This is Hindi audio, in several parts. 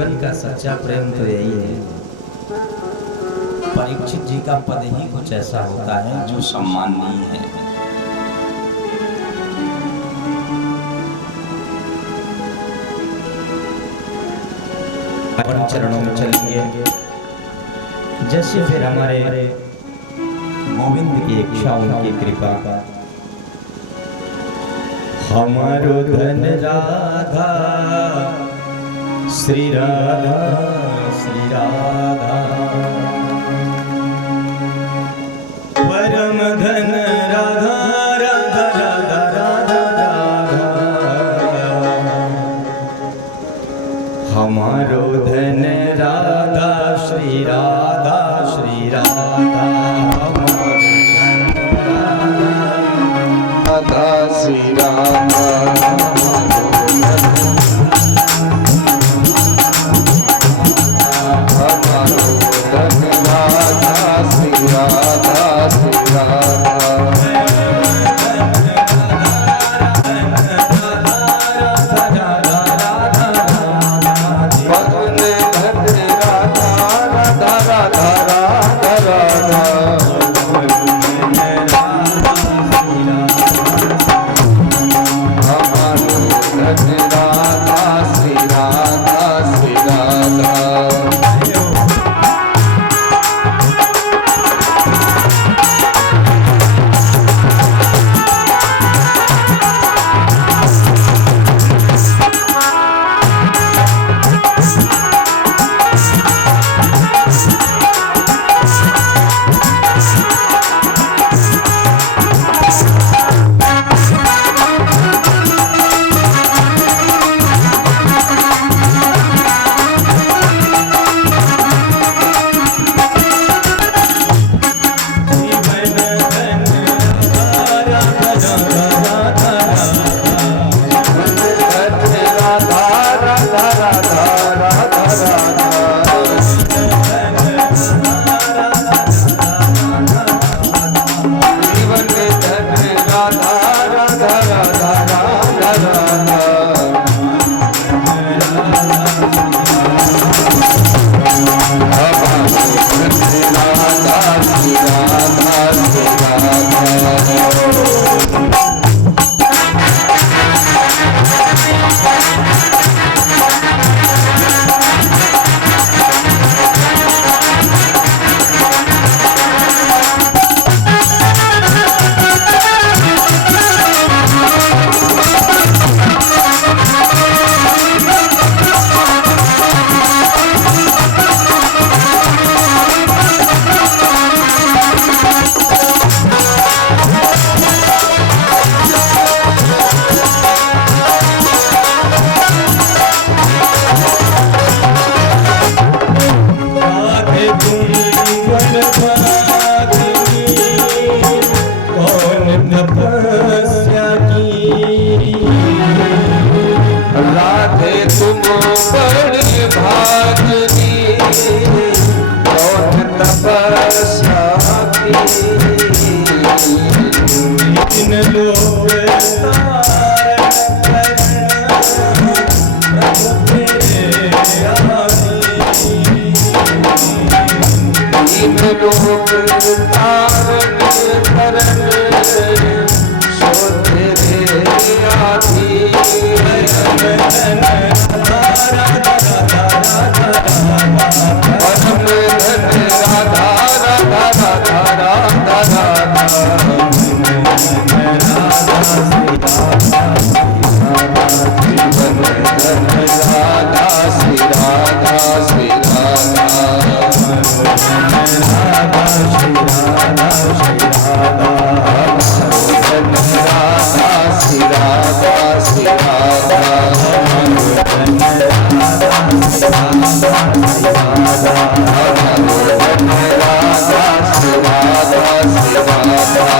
जीवन का सच्चा प्रेम तो यही है। परीक्षित जी का पद ही कुछ ऐसा होता है जो सम्माननीय है। अपन चरणों में चलेंगे, जैसे फिर हमारे गोविंद की इच्छा, उनकी कृपा। हमारो धन राधा श्री राधा श्री राधा, परम धन राधा राधा राधा राधा राधा, हमारो धन राधा श्री राधा श्री राधा, राधा श्री राधा।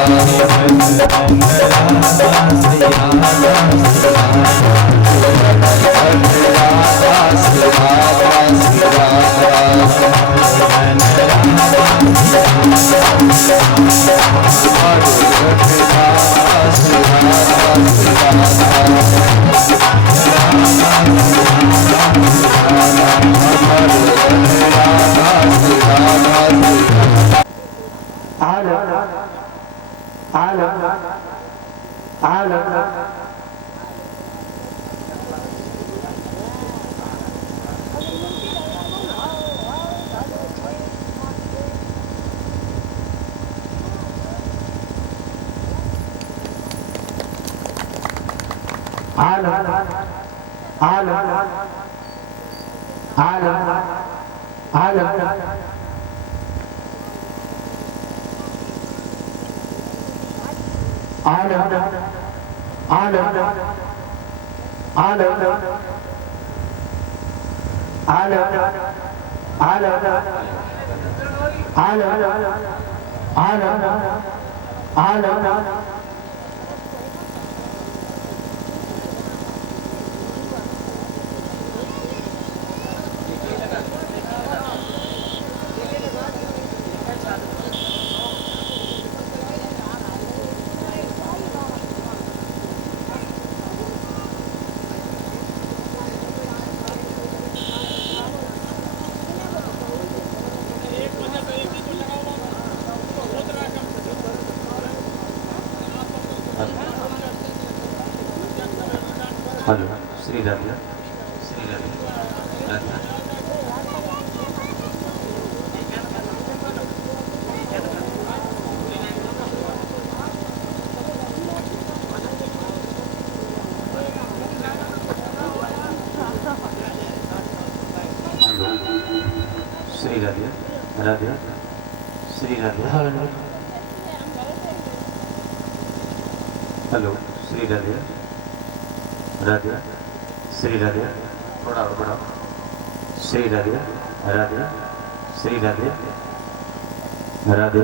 राधा हेलो श्री राधे श्री राधे राधे श्री राधे राधे श्री राधे हेलो श्री राधे राधे श्री राधे थोड़ा और बढ़ाओ श्री राधे राधे श्री राधे राधे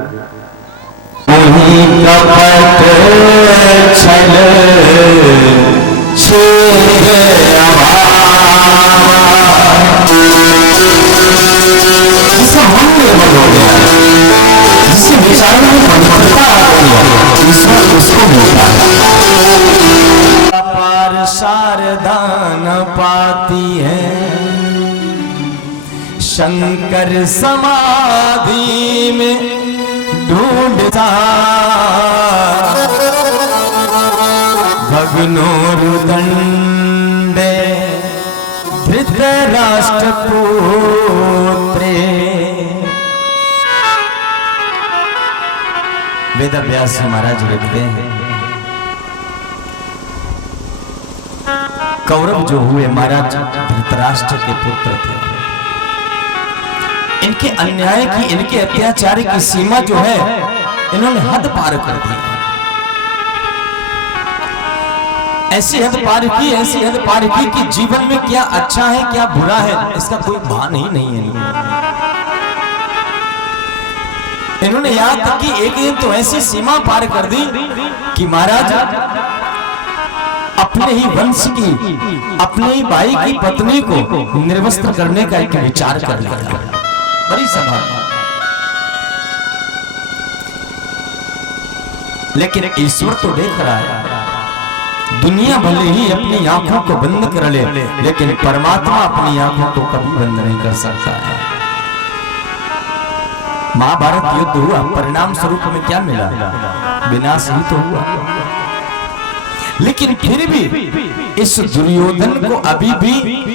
पार शारदा न पाती है, शंकर समाधि में ढूंढता भग्नोरुदंडे धृतराष्ट्रपुत्रे। वेदव्यास महाराज लिखते हैं, कौरव जो हुए महाराज धृतराष्ट्र के पुत्र थे। इनके अन्याय की, इनके अत्याचार की सीमा जो है इन्होंने हद पार कर दी। ऐसी हद पार की, ऐसी हद पार की कि जीवन में क्या अच्छा है क्या बुरा है इसका कोई भान ही नहीं है। इन्होंने यहां तक कि एक दिन तो ऐसी सीमा पार कर दी कि महाराज अपने ही वंश की, अपने ही भाई की पत्नी को निर्वस्त्र करने का एक विचार कर लिया। बड़ी सभा, लेकिन ईश्वर तो देख रहा है। दुनिया भले ही अपनी आंखों को बंद कर ले, लेकिन परमात्मा अपनी आंखों को कभी बंद नहीं कर सकता है। महाभारत युद्ध हुआ, परिणाम स्वरूप में क्या मिला? विनाश ही तो हुआ। लेकिन फिर भी इस दुर्योधन को अभी भी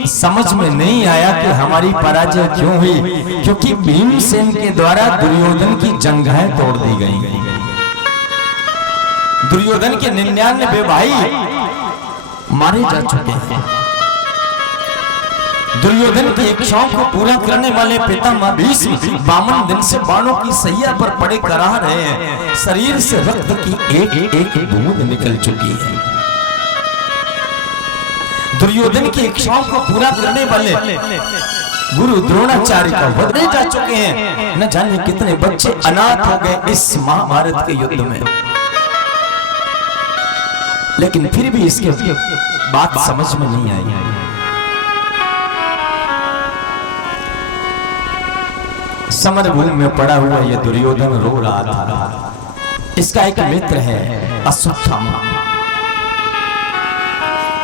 समझ में नहीं आया कि हमारी पराजय क्यों हुई, क्योंकि भीमसेन के द्वारा दुर्योधन की जंघाएं तोड़ दी गई। दुर्योधन के 99 भाई मारे जा चुके हैं। दुर्योधन की इच्छाओं को पूरा करने वाले पितामह भीष्म 52 दिन से बाणों की सैया पर पड़े कराह रहे हैं। शरीर से रक्त की एक एक बूंद निकल चुकी है। दुर्योधन की इच्छाओं को पूरा करने वाले गुरु द्रोणाचार्य का वध जा चुके हैं। न जाने कितने बच्चे अनाथ हो गए इस महाभारत के युद्ध में। लेकिन फिर भी इसके बात समझ में नहीं आई। समरभूमि में पड़ा हुआ यह दुर्योधन रो रहा था। इसका एक मित्र है अश्वत्थामा,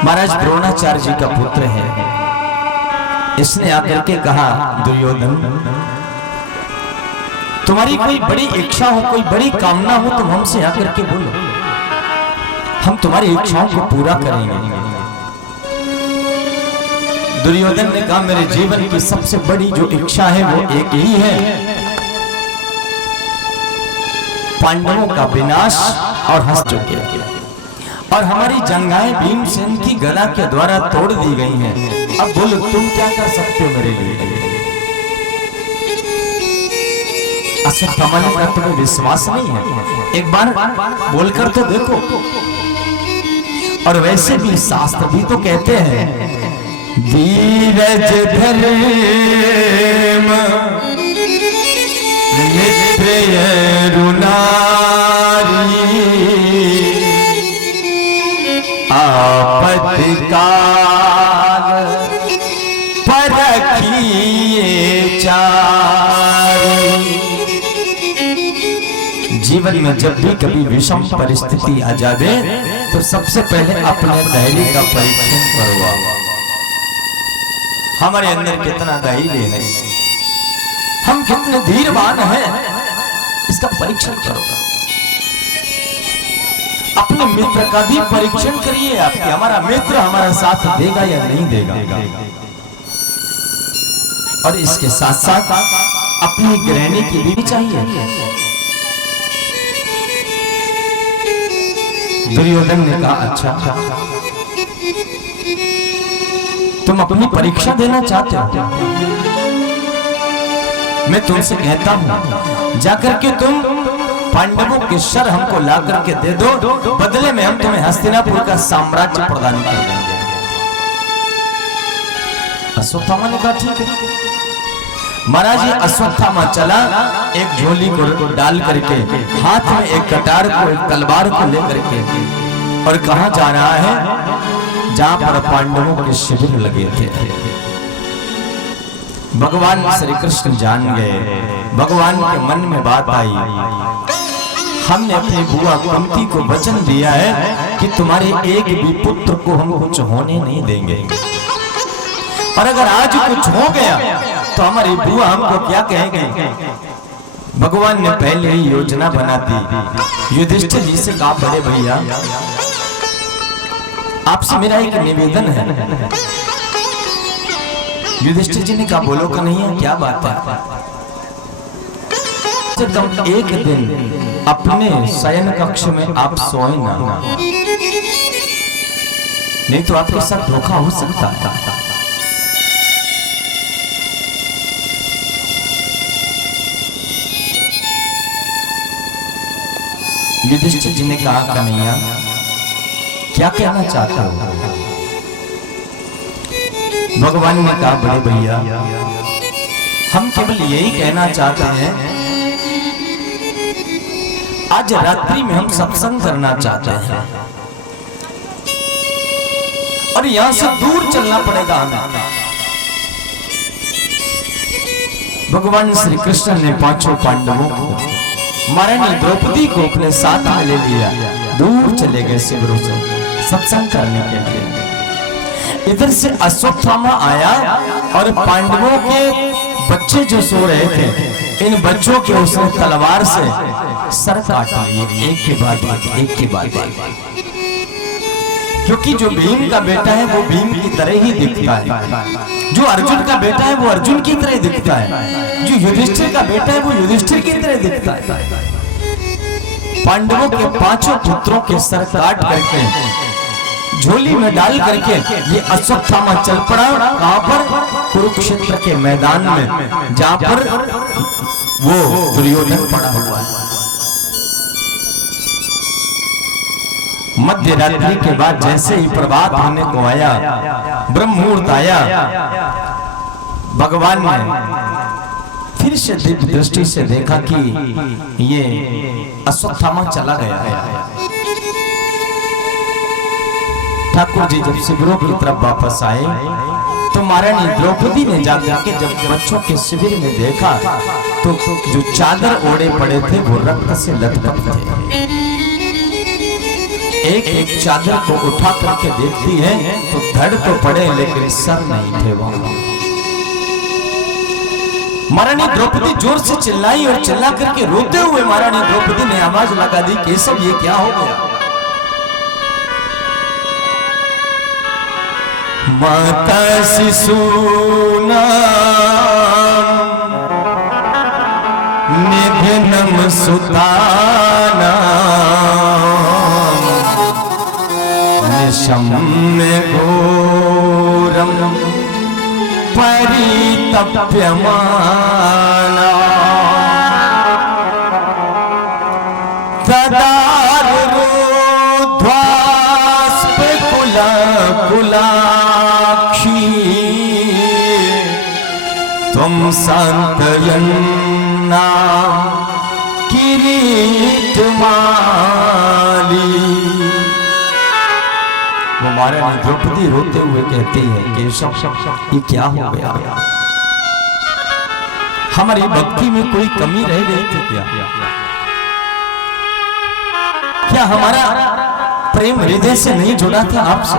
महाराज द्रोणाचार्य जी का पुत्र है। इसने आकर के कहा, दुर्योधन तुम्हारी कोई बड़ी इच्छा हो, कोई बड़ी कामना हो, तुम हमसे आकर के बोलो, हम तुम्हारी इच्छाओं को पूरा करेंगे। दुर्योधन ने कहा मेरे जीवन की सबसे बड़ी जो इच्छा है वो एक ही है, पांडवों का विनाश और हस्त चुके और हमारी जंगाएं भीमसेन की गदा के द्वारा तोड़ दी गई हैं। अब बोलो तुम क्या कर सकते हो मेरे लिए? अश्वत्थामा का तुम्हें विश्वास नहीं है? एक बार बोलकर तो देखो। और वैसे भी शास्त्र भी तो कहते हैं धीरज धर्म मित्र रुनारी आपत्तिकाल परखिए चारी। जीवन में जब भी कभी विषम परिस्थिति आ जाए तो सबसे पहले अपने धैर्य का परीक्षण करवाओ। हमारे अंदर कितना धैर्य है, हम कितने धीरवान हैं, इसका परीक्षण करो। अपने मित्र का भी परीक्षण करिए आपके, हमारा मित्र हमारा साथ देगा या नहीं देगा। और इसके साथ साथ अपनी गृहिणी की भी चाहिए। दुर्योधन ने कहा अच्छा तुम अपनी परीक्षा देना चाहते हो, मैं तुमसे कहता हूं जाकर के तुम पांडवों के शर हमको ला करके दे दो, बदले में हम तुम्हें हस्तिनापुर का साम्राज्य प्रदान कर देंगे। अश्वत्थामा ने कहा ठीक है। महाराज ये अश्वत्थामा चला, एक झोली को डाल करके, हाथ में एक कटार को, एक तलवार को लेकर के, और कहां जा रहा है? जहां पर पांडवों के शिविर लगे थे। भगवान श्री कृष्ण जान गए, भगवान के मन में बात आई, हमने अपनी बुआ कुंती को वचन दिया है कि तुम्हारे एक भी पुत्र को हम कुछ होने नहीं देंगे, और अगर आज कुछ हो गया तो हमारी बुआ हमको क्या कहेंगे? भगवान ने पहले ही योजना बना दी। युधिष्ठिर जी से कहा बड़े भैया आपसे मेरा एक निवेदन है। युधिष्ठिर जी ने कहा बोलो कन्हैया क्या बात है? तुम एक दिन अपने शयन कक्ष में आप सोए ना, नहीं तो आपके साथ धोखा हो सकता था। युधिष्ठिर जी ने कहा कन्हैया क्या कहना चाहते हो? भगवान ने कहा बड़े भैया हम केवल यही कहना चाहते हैं, आज रात्रि में हम सत्संग करना चाहते हैं और यहां से दूर चलना पड़ेगा हमें। भगवान श्री कृष्ण ने पांचों पांडवों को, महारानी द्रौपदी को अपने साथ में ले लिया, दूर चले गए शिविरों से सत्संग करने के लिए। इधर से अश्वत्थामा आया और पांडवों के बच्चे जो सो रहे थे, इन बच्चों के उसने तलवार से सर काट लिए, एक के बाद एक के बाद। क्योंकि जो भीम का बेटा है वो भीम की तरह ही दिखता है, जो अर्जुन का बेटा है वो अर्जुन की तरह दिखता है, जो युधिष्ठिर का बेटा है वो युधिष्ठिर की तरह दिखता है। पांडवों के पांचों पुत्रों के सर काट करके झोली में डाल करके ये अश्वत्थामा चल पड़ा। कहां पर? कुरुक्षेत्र के मैदान में, जहां पर वो दुर्योधन पड़ा हुआ है। मध्य रात्रि के बाद जैसे ही प्रभात होने को आया, ब्रह्म मुहूर्त आया, भगवान ने फिर से दिव्य दृष्टि से देखा कि ये अश्वत्थामा चला गया है। ठाकुर जी जब शिविरों की तरफ वापस आए तो महारानी द्रौपदी ने जाकर के जब बच्चों के शिविर में देखा तो जो चादर ओढ़े पड़े थे वो रक्त से लथपथ थे। एक एक चादर को उठा करके देखती है तो धड़ तो पड़े लेकिन सर नहीं थे वहां। महारानी द्रौपदी जोर से चिल्लाई और चिल्ला करके रोते हुए महारानी द्रौपदी ने आवाज लगा दी, केशव ये क्या हो गया? माता शिशुना निधनम सुताना निशम्य घोरम परितप्यमाना तदारुध्वास्पकुलाक्षी त्वं सान्त्वयन्ना किरीटमाली। वो महारानी द्रौपदी रोते हुए कहती है, केशव ये क्या हो गया? हमारी भक्ति में कोई कमी रह गई थी क्या? क्या हमारा प्रेम हृदय से नहीं जुड़ा था आपसे?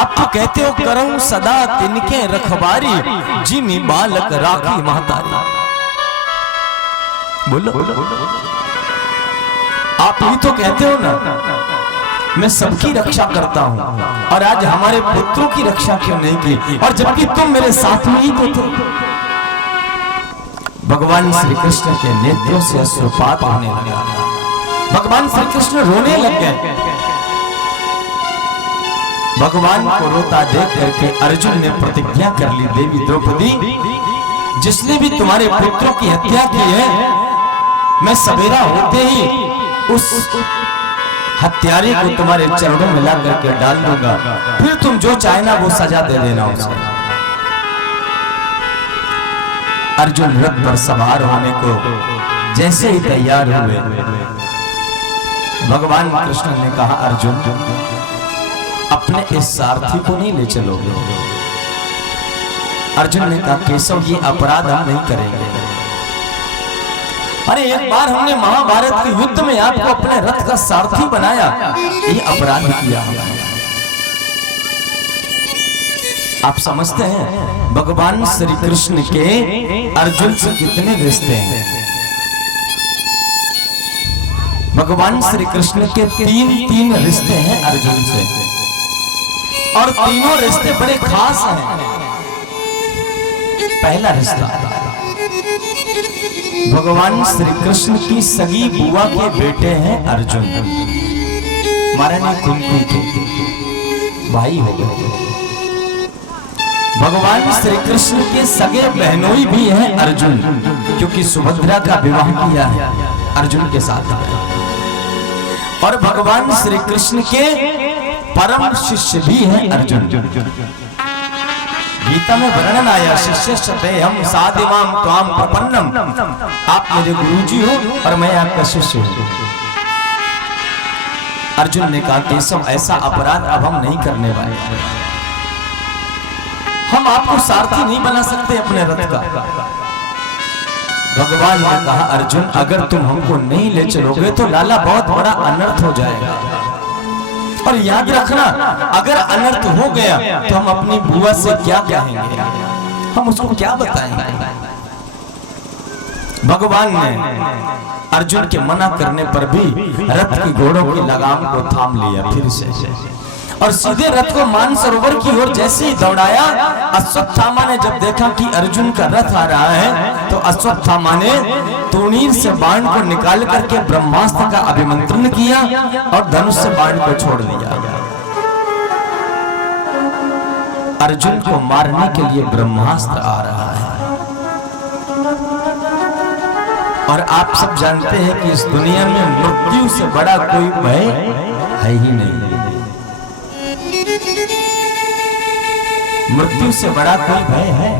आप तो कहते हो करऊं सदा तिनके रखबारी, जिमी बालक राखी महतारी। बोलो आप ही तो कहते हो ना, मैं सबकी रक्षा करता हूं, और आज हमारे पुत्रों की रक्षा क्यों नहीं की? और जबकि तुम मेरे साथ में ही तो थे। भगवान श्री कृष्ण के नेत्रों से अश्रुपात होने लगा। भगवान श्री कृष्ण रोने लग गए। भगवान को रोता देख करके अर्जुन ने प्रतिज्ञा कर ली, देवी द्रौपदी जिसने भी तुम्हारे पुत्रों की हत्या की है, मैं सवेरा होते ही उस हत्यारे को तुम्हारे चरणों में ला करके डाल दूंगा, फिर तुम जो चाहे वो सजा दे देना उसे। अर्जुन रथ पर सवार होने को जैसे ही तैयार हुए, भगवान कृष्ण ने कहा, अर्जुन अपने इस सारथी को नहीं ले चलोगे? अर्जुन ने कहा, केशव ये अपराध हम नहीं करेंगे। अरे एक बार हमने महाभारत के युद्ध में आपको अपने रथ का सारथी बनाया, ये अपराध किया हमने। आप समझते हैं भगवान श्री कृष्ण के अर्जुन से कितने रिश्ते हैं? भगवान श्री कृष्ण के तीन रिश्ते हैं अर्जुन से, और तीनों रिश्ते बड़े खास हैं। पहला रिश्ता भगवान श्री कृष्ण की सगी बुआ के बेटे हैं अर्जुन, महारानी कुंती के भाई हो गए। भगवान श्री कृष्ण के सगे बहनोई भी हैं अर्जुन, क्योंकि सुभद्रा का विवाह किया है अर्जुन के साथ। और भगवान श्री कृष्ण के परम शिष्य भी हैं अर्जुन। गीता में वर्णन आया, शिष्यस्ते हम साधिमाम त्वाम प्रपन्नम, आप मेरे गुरुजी हो और मैं आपका शिष्य हूं। अर्जुन ने कहा, केशव ऐसा अपराध अब हम नहीं करने वाले, हम आपको सारथी नहीं बना सकते अपने रथ का। भगवान ने कहा, अर्जुन अगर तुम हमको नहीं ले चलोगे तो लाला बहुत बड़ा अनर्थ हो जाएगा, और याद रखना अगर अनर्थ हो गया तो हम अपनी बुआ से क्या कहेंगे, हम उसको क्या बताएंगे। भगवान ने अर्जुन के मना करने पर भी रथ की घोड़ों की लगाम को थाम लिया फिर से, और सीधे रथ को मानसरोवर की ओर जैसे ही दौड़ाया। अश्वत्थामा ने जब देखा कि अर्जुन का रथ आ रहा है, तो अश्वत्थामा ने तूणीर से बाण को निकाल करके ब्रह्मास्त्र का अभिमंत्रण किया और धनुष से बाण को छोड़ दिया। अर्जुन को मारने के लिए ब्रह्मास्त्र आ रहा है, और आप सब जानते हैं कि इस दुनिया में मृत्यु से बड़ा कोई भय है ही नहीं। मृत्यु से बड़ा कोई भय है?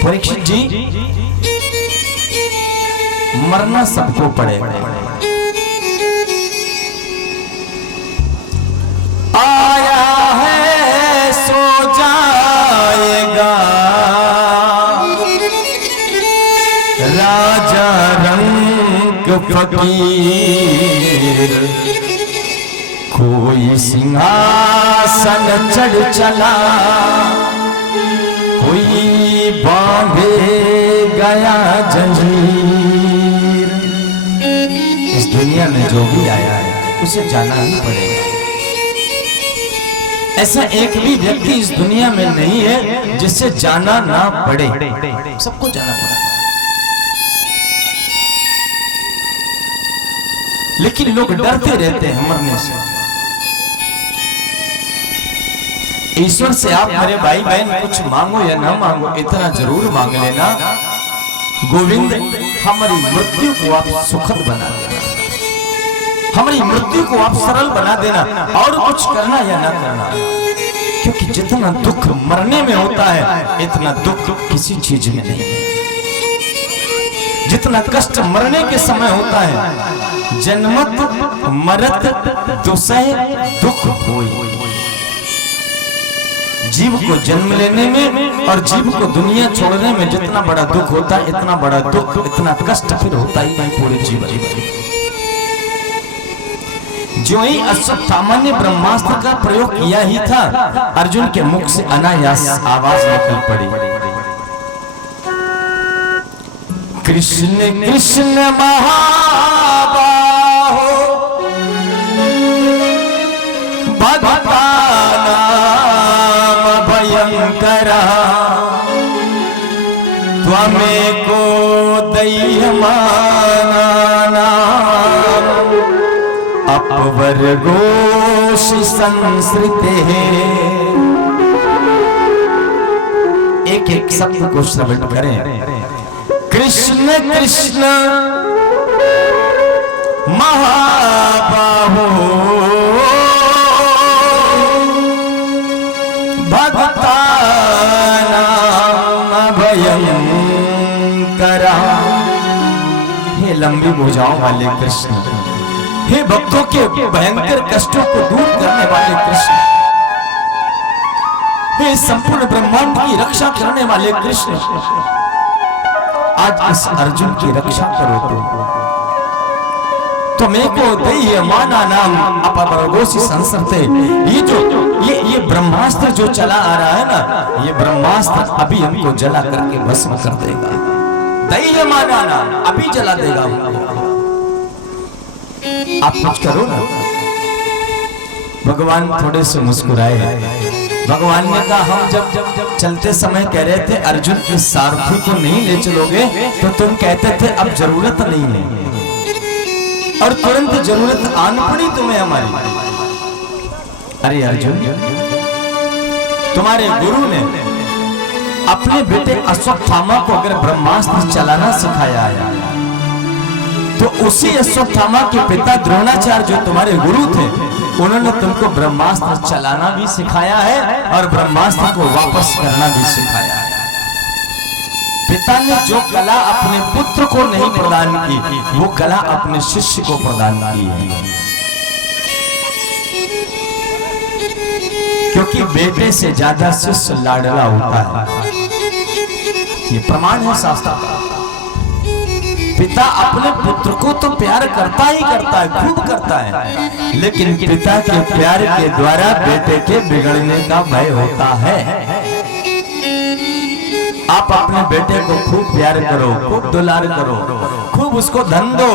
परीक्षित जी, मरना सबको पड़ेगा। आया है सो जाएगा, राजा रंग फकीर कोई सिंहासन चढ़ चला, कोई बांधे गया जंजीर। इस दुनिया में जो भी आया है उसे जाना ही पड़ेगा। ऐसा एक भी व्यक्ति इस दुनिया में नहीं है जिसे जाना ना पड़े, सबको जाना पड़ेगा। लेकिन लोग डरते रहते हैं मरने से। ईश्वर से आप मेरे भाई बहन कुछ मांगो या ना मांगो, इतना जरूर मांग लेना, गोविंद हमारी मृत्यु को आप सुखद बना देना, हमारी मृत्यु को आप सरल बना देना, और कुछ करना या ना करना। क्योंकि जितना दुख मरने में होता है इतना दुख किसी चीज में नहीं है। जितना कष्ट मरने के समय होता है, जन्मत मरत दुसह दुख होई। जीव को जन्म लेने में और जीव को दुनिया छोड़ने में जितना बड़ा दुख होता है, इतना बड़ा दुख, इतना कष्ट फिर होता ही नहीं पूरे जीवन। जो ही अश्वत्थामा ने ब्रह्मास्त्र का प्रयोग किया ही था, अर्जुन के मुख से अनायास आवाज निकल पड़ी, कृष्ण कृष्ण महाबाहो भगवान भयंकरा, त्वमेको दह्यमाना अपवर्गोषि संसृते। एक एक शब्द को श्रवण करें। कृष्ण कृष्ण महाबाहो भगवानां भयंकरा। हे लंबी भुजाओं वाले कृष्ण, हे भक्तों के भयंकर कष्टों को दूर करने वाले कृष्ण, हे संपूर्ण ब्रह्मांड की रक्षा करने वाले कृष्ण, आज इस अर्जुन की रक्षा करो। तो मेरे को दह्यमाना नाम अपवर्गोषि संसरते। ये ब्रह्मास्त्र जो चला आ रहा है ना, ये ब्रह्मास्त्र अभी हमको जला करके भस्म कर देगा। दह्यमाना नाम अभी जला देगा हमको। आप कुछ करो ना। भगवान थोड़े से मुस्कुराए। भगवान ने कहा, हम जब चलते समय कह रहे थे अर्जुन के सारथी को नहीं ले चलोगे, तो तुम कहते थे अब जरूरत नहीं है, और तुरंत जरूरत आन पड़ी तुम्हें हमारी। अरे अर्जुन, तुम्हारे गुरु ने अपने बेटे अश्वत्थामा को अगर ब्रह्मास्त्र चलाना सिखाया है, तो उसी अश्वत्थामा के पिता द्रोणाचार्य जो तुम्हारे गुरु थे, उन्होंने तुमको ब्रह्मास्त्र चलाना भी सिखाया है और ब्रह्मास्त्र को वापस करना भी सिखाया है। पिता ने जो कला अपने पुत्र को नहीं प्रदान की, वो कला अपने शिष्य को प्रदान की है। क्योंकि बेटे से ज्यादा शिष्य लाडला होता है, ये प्रमाण है शास्त्र का। पिता अपने पुत्र को तो प्यार करता ही करता है, खूब करता है, लेकिन पिता के प्यार के द्वारा बेटे के बिगड़ने का भय होता है। आप अपने बेटे को खूब प्यार करो, खूब दुलार करो, खूब उसको धन दो,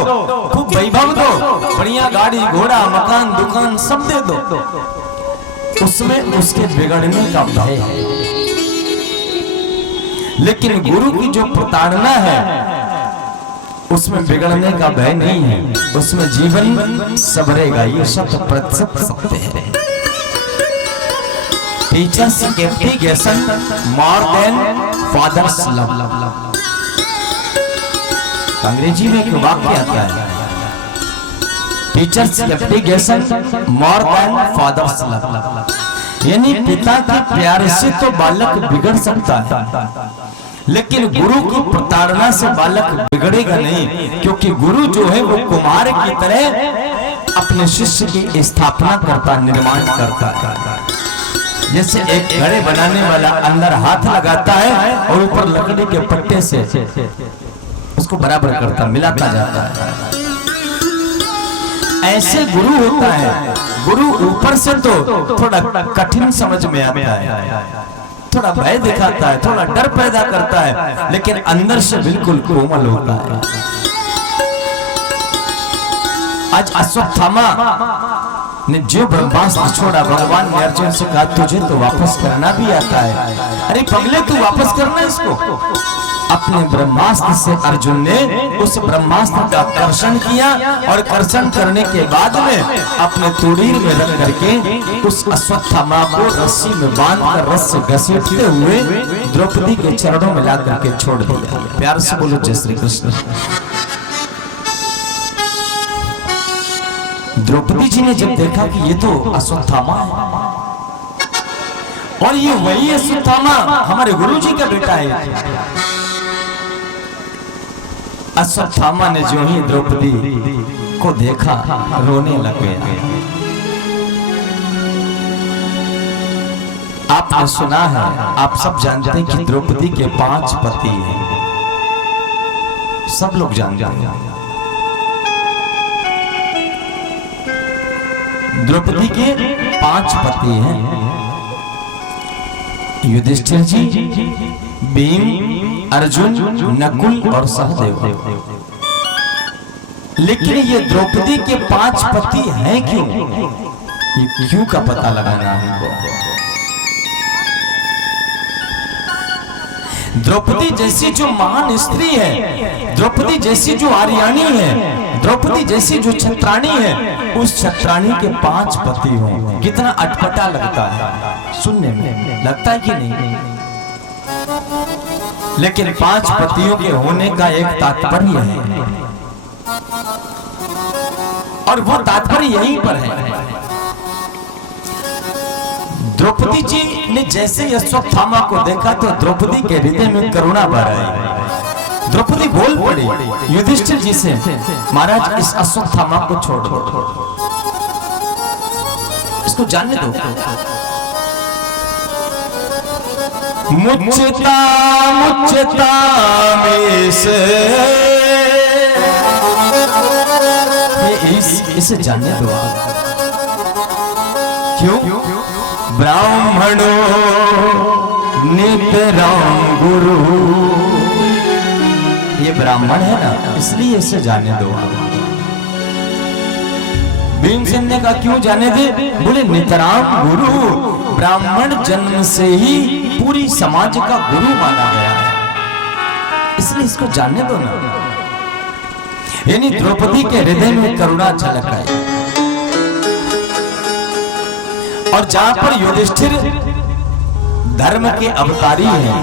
खूब वैभव दो, बढ़िया गाड़ी घोड़ा मकान दुकान सब दे दो, उसमें उसके बिगड़ने का भय है। लेकिन गुरु की जो प्रताड़ना है, उसमें बिगड़ने का भय नहीं है, उसमें जीवन संवरेगा। ये 100% सत्य है। Teacher's castigation more than father's love. अंग्रेजी में एक वाक्य आता है, teacher's castigation more than father's love. यानी पिता के प्यार से तो बालक बिगड़ सकता है, लेकिन गुरु की प्रताड़ना से बालक बिगड़ेगा नहीं। क्योंकि गुरु जो है वो कुमार की तरह अपने शिष्य की स्थापना करता, निर्माण करता है। जैसे एक घड़े बनाने वाला अंदर हाथ लगाता है और ऊपर लकड़ी के पट्टे से उसको बराबर करता, मिलाता जाता है। ऐसे गुरु होता है, गुरु ऊपर से तो थोड़ा कठिन समझ में आता है, थोड़ा भय दिखाता है, थोड़ा डर पैदा करता है, लेकिन अंदर से बिल्कुल कोमल होता है। आज अश्वत्थामा ने जो ब्रह्मास्त्र छोड़ा, भगवान ने अर्जुन से कहा तुझे तो वापस करना भी आता है, अरे पगले तू वापस करना इसको। अपने ब्रह्मास्त्र से अर्जुन ने उस ब्रह्मास्त्र का कर्षण किया और कर्षण करने के बाद में अपने तुड़ीर में रख करके उस अश्वत्थामा को रस्सी में बांधकर रस से घसीटते हुए द्रौपदी के चरणों में ला करके छोड़ दिया। प्यार से बोलो जय श्री कृष्ण। द्रौपदी जी ने जब देखा कि ये तो अश्वत्थामा है और ये वही अश्वत्थामा हमारे गुरु जी का बेटा है, अश्वत्थामा ने जो ही द्रौपदी को देखा रोने लग गया। आपने सुना है, आप सब जानते हैं कि द्रौपदी के 5 पति हैं, सब लोग जानते हैं। द्रौपदी के 5 पति हैं, युधिष्ठिर जी, भीम, अर्जुन, नकुल और सहदेव। लेकिन ये द्रौपदी के 5 पति हैं क्यों? ये क्यों का पता लगाना हमको। द्रौपदी जैसी जो महान स्त्री है, द्रौपदी जैसी जो आर्याणी है, द्रौपदी जैसी जो छत्राणी है, उस छत्राणी के 5 पति हों, कितना अटपटा लगता है सुनने में, लगता है कि नहीं? लेकिन 5 पतियों के होने का एक तात्पर्य है और वो तात्पर्य यहीं पर है। द्रौपदी जी ने जैसे अश्वत्थामा को देखा तो द्रौपदी के हृदय में करुणा भर आई। द्रौपदी बोल पड़ी युधिष्ठिर जी से, महाराज इस अश्वत्थामा को छोड़ दो, इसको जानने दो। मुच्चता मुच्चता में से इसे जानने दो। क्यों? ब्राह्मणो नितराम गुरु, ये ब्राह्मण है ना, इसलिए इसे जानने दो। भीमसेन ने कहा क्यों जाने दे? बोले नितराम गुरु, ब्राह्मण जन्म से ही पूरी समाज का गुरु माना गया है, इसलिए इसको जानने दो ना। यानी द्रौपदी के हृदय में करुणा झलक आई। और जहां पर युधिष्ठिर धर्म के अवतारी हैं,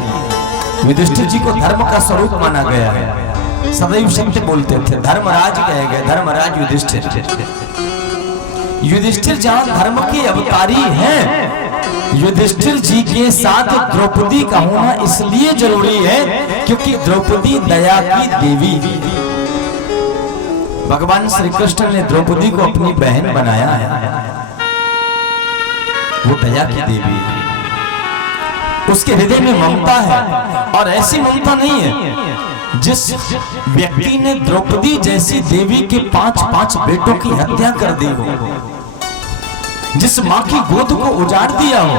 युधिष्ठिर जी को धर्म का स्वरूप माना गया है, सदैव सत्य बोलते थे, धर्मराज कहे गए, धर्मराज युधिष्ठिर। युधिष्ठिर जहां धर्म के अवतारी हैं, युधिष्ठिर जी के साथ द्रौपदी का होना इसलिए जरूरी है क्योंकि द्रौपदी दया की देवी। भगवान श्री कृष्ण ने द्रौपदी को अपनी बहन बनाया है, वो दया की देवी है, उसके हृदय में ममता है। और ऐसी ममता नहीं है जिस व्यक्ति ने द्रौपदी जैसी देवी के 5 बेटों की हत्या कर दी हो, जिस मां की गोद को उजाड़ दिया हो,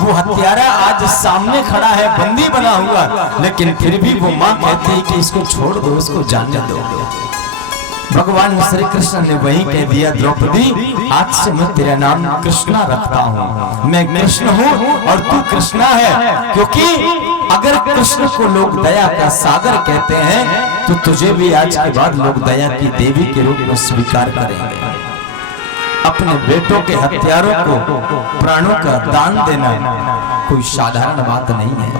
वो हत्यारा आज सामने खड़ा है, बंदी बना हुआ, लेकिन फिर भी वो मां कहती है कि इसको छोड़ दो, इसको जाने दो। भगवान श्री कृष्ण ने वही कह दिया, द्रौपदी आज से मैं तेरा नाम कृष्णा रखता हूँ, मैं कृष्ण हूँ और तू कृष्णा है, क्योंकि अगर कृष्ण को लोग दया का सागर कहते हैं तो तुझे भी आज के बाद लोग दया की देवी के रूप में स्वीकार करेंगे। अपने बेटों के हत्यारों को प्राणों का दान देना कोई साधारण बात नहीं है।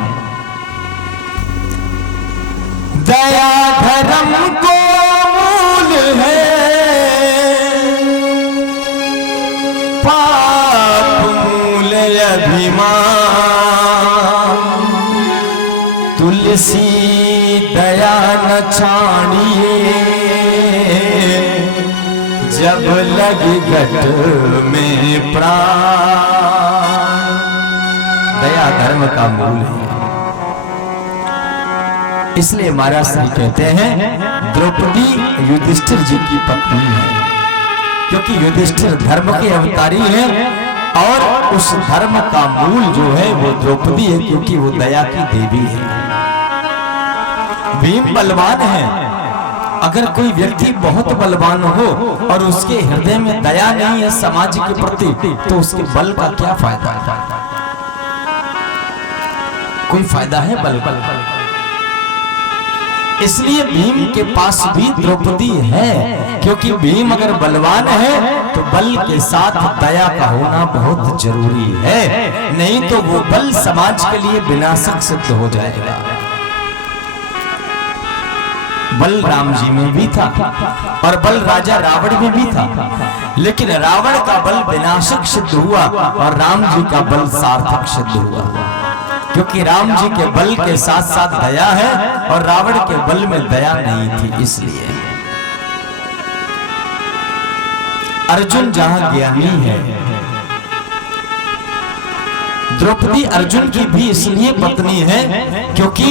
दया धर्म को मूल है, पाप मूल अभिमान, तुलसी दया न छाड़िए, जब लगे घट में प्राण। दया धर्म का मूल है, इसलिए महाराज श्री कहते हैं द्रौपदी युधिष्ठिर जी की पत्नी है। क्योंकि युधिष्ठिर धर्म के अवतारी हैं और उस धर्म का मूल जो है वो द्रौपदी है, क्योंकि वो दया की देवी है। भीम बलवान है, अगर कोई व्यक्ति बहुत बलवान हो और उसके हृदय में दया नहीं है समाज के प्रति, तो उसके बल का क्या फायदा है? कोई फायदा है बल का? इसलिए भीम के पास भी द्रौपदी है, क्योंकि भीम अगर बलवान है तो बल के साथ दया का होना बहुत जरूरी है, नहीं तो वो बल समाज के लिए विनाशक सिद्ध हो जाएगा। बल राम जी में भी था और बल राजा रावण में भी था, लेकिन रावण का बल विनाशक सिद्ध हुआ और राम जी का बल सार्थक सिद्ध हुआ, क्योंकि राम जी के बल के साथ साथ दया है और रावण के बल में दया नहीं थी। इसलिए अर्जुन जहां ज्ञानी है, द्रौपदी अर्जुन की भी इसलिए पत्नी है क्योंकि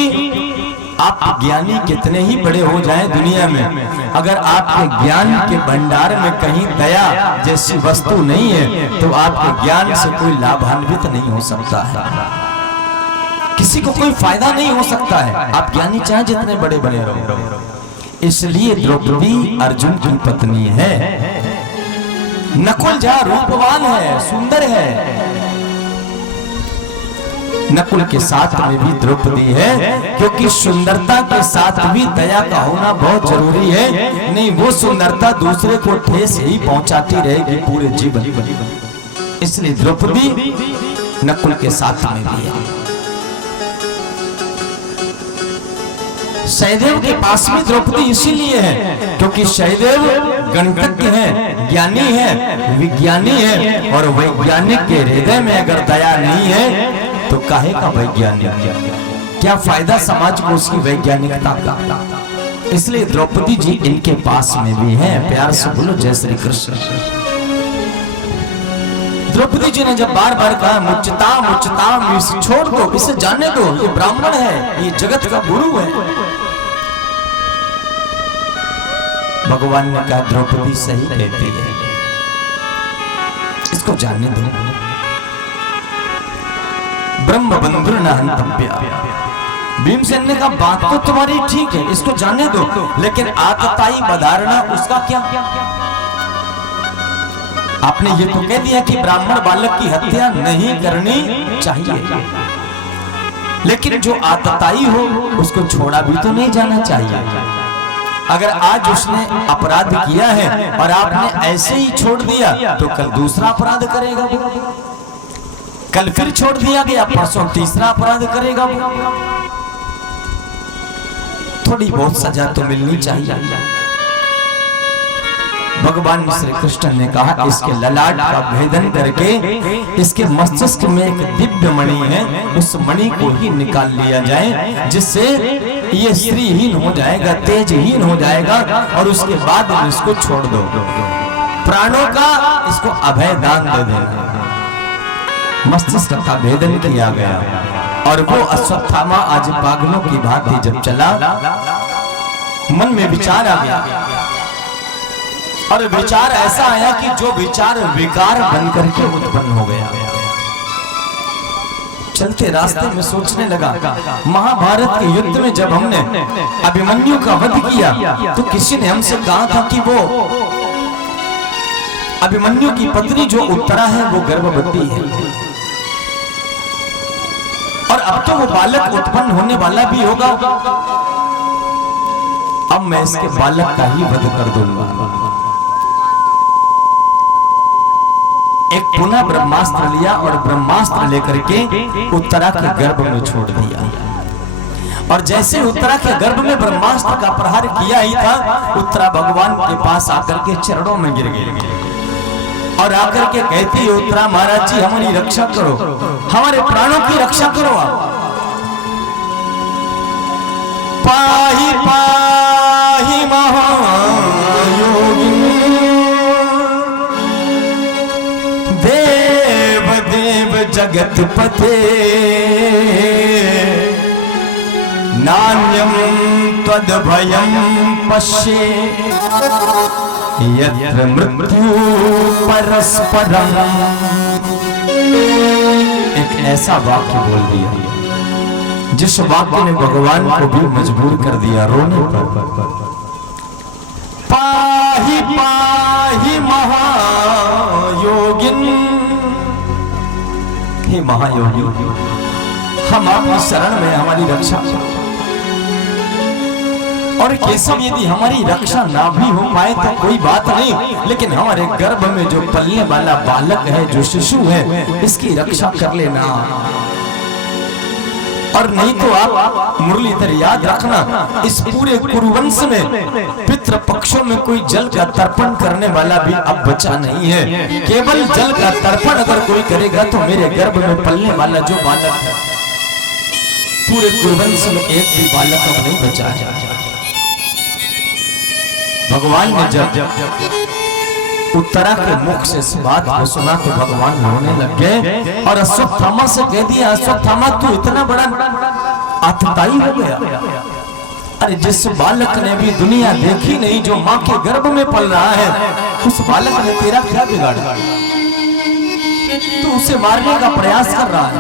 आप ज्ञानी कितने ही बड़े हो जाएं दुनिया में, अगर आपके ज्ञान के भंडार में कहीं दया जैसी वस्तु नहीं है तो आपके ज्ञान से कोई लाभान्वित नहीं हो सकता है, किसी को कोई फायदा नहीं हो सकता है, आप ज्ञानी चाहे जितने बड़े बड़े रहो। इसलिए द्रौपदी अर्जुन की पत्नी है। नकुल जहां रूपवान है, सुंदर है, नकुल के साथ में भी द्रौपदी है, क्योंकि सुंदरता के साथ भी दया का होना बहुत जरूरी है, नहीं वो सुंदरता दूसरे को ठेस ही पहुंचाती रहेगी पूरे जीवन। इसलिए द्रौपदी नकुल के साथ में भी है। सहदेव के पास भी द्रौपदी इसीलिए है क्योंकि सहदेव गणितज्ञ है, ज्ञानी है, विज्ञानी है, और वैज्ञानिक के हृदय में अगर दया नहीं है तो काहे का वैज्ञानिक, क्या फायदा समाज को उसकी वैज्ञानिकता का? इसलिए द्रौपदी जी इनके पास में भी है। प्यार से बोलो जय श्री कृष्ण। द्रौपदी जी ने जब बार बार कहा मुच्यताम इसे छोड़ दो, इसे जाने दो, ये ब्राह्मण है, ये जगत का गुरु है, भगवान ने कहा द्रौपदी सही कहती है, इसको जानने दो। ब्रह्म बंधुर न हंतव्या, भीमसेन ने कहा बात तो तुम्हारी ठीक है, इसको जानने दो, लेकिन आतताई बधारना उसका क्या? आपने ये तो कह दिया कि ब्राह्मण बालक की हत्या नहीं करनी चाहिए, लेकिन जो आतताई हो उसको छोड़ा भी तो नहीं जाना चाहिए। अगर आज उसने अपराध किया है और आपने ऐसे ही छोड़ दिया तो कल दूसरा अपराध करेगा, कल फिर छोड़ दिया गया, परसों तीसरा अपराध करेगा। थोड़ी बहुत सजा तो मिलनी चाहिए। भगवान श्री कृष्ण ने कहा इसके ललाट का भेदन करके इसके मस्तिष्क में एक दिव्य मणि है, उस मणि को ही निकाल लिया जाए, जिससे ये श्रीहीन हो जाएगा, तेजहीन हो जाएगा, और उसके बाद इसको छोड़ दो, प्राणों का इसको अभय दान दे देना। मस्तिष्क का भेदन किया गया और वो अश्वत्थामा आज पागलों की भांति जब चला, मन में विचार आ गया और विचार ऐसा आया कि जो विचार विकार बनकर के उत्पन्न हो गया। चलते रास्ते में सोचने लगा, महाभारत के युद्ध में जब हमने अभिमन्यु का वध किया तो किसी ने हमसे कहा था कि वो अभिमन्यु की पत्नी जो उत्तरा है वो गर्भवती है, और अब तो वो बालक उत्पन्न होने वाला भी होगा, अब मैं इसके बालक का ही वध कर दूंगा। एक पुनः ब्रह्मास्त्र लिया और ब्रह्मास्त्र लेकर के उत्तरा के गर्भ में छोड़ दिया, और जैसे उत्तरा के गर्भ में ब्रह्मास्त्र का प्रहार किया ही था, उत्तरा भगवान के पास आकर के चरणों में गिर गई और आकर के कहती है, उत्तरा महाराज जी हमारी रक्षा करो, हमारे प्राणों की रक्षा करो आप। पाहि पाहि महायोगिनी देव देव जगतपते नान्यं त्वद्भयं पश्ये यत्र मृत्यु परस्परम, एक ऐसा वाक्य बोल दिया जिस वाक्य ने भगवान को भी मजबूर कर दिया रोने पर। पाहि पाहि महायोगिन, हे महायोगी हम आपकी शरण में, हमारी रक्षा। और केशव यदि हमारी रक्षा ना भी हो पाए तो कोई बात नहीं, लेकिन हमारे गर्भ में जो पलने वाला बालक है, जो शिशु है, इसकी रक्षा कर लेना। और नहीं तो आप मुरलीधर याद रखना, इस पूरे कुरुवंश में पितृ पक्षों में कोई जल का तर्पण करने वाला भी अब बचा नहीं है। केवल जल का तर्पण अगर कोई करेगा तो मेरे गर्भ में पलने वाला जो बालक है, पूरे कुरुवंश में एक भी बालक अब नहीं बचा है। भगवान ने जब उत्तरा के मुख से इस बात को सुना तो भगवान रोने लग गए और अश्वत्थामा से कह दिया, अश्वत्थामा तू इतना बड़ा आतताई हो गया। अरे जिस बालक ने भी दुनिया देखी नहीं, जो माँ के गर्भ में पल रहा है, उस बालक ने तेरा क्या बिगाड़ा? तू उसे मारने का प्रयास कर रहा है।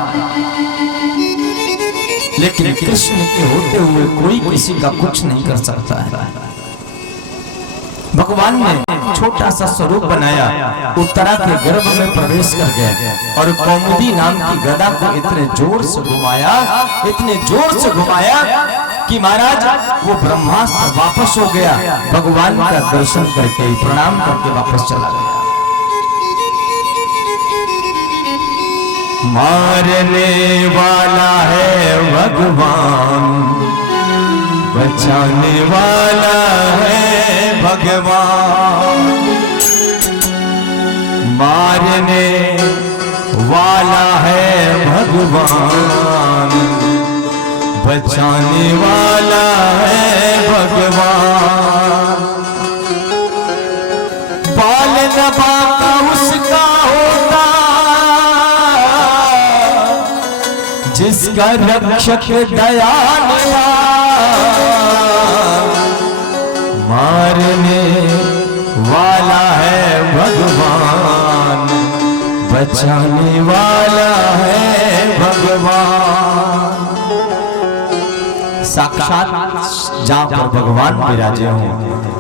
लेकिन कृष्ण के होते हुए कोई किसी का कुछ नहीं कर सकता है। भगवान ने छोटा सा स्वरूप बनाया, उत्तरा के गर्भ में प्रवेश कर गए और कौमुदी नाम की गदा को इतने जोर से घुमाया, इतने जोर से घुमाया कि महाराज वो ब्रह्मास्त्र वापस हो गया। भगवान का दर्शन करके प्रणाम करके वापस चला गया। मारने वाला है भगवान, बचाने वाला है भगवान। मारने वाला है भगवान, बचाने वाला है भगवान। बाल न बाका उसका होता, जिसका रक्षक दयालु। मारने वाला है भगवान, बचाने वाला है भगवान। साक्षात जहाँ पर भगवान विराजे हों,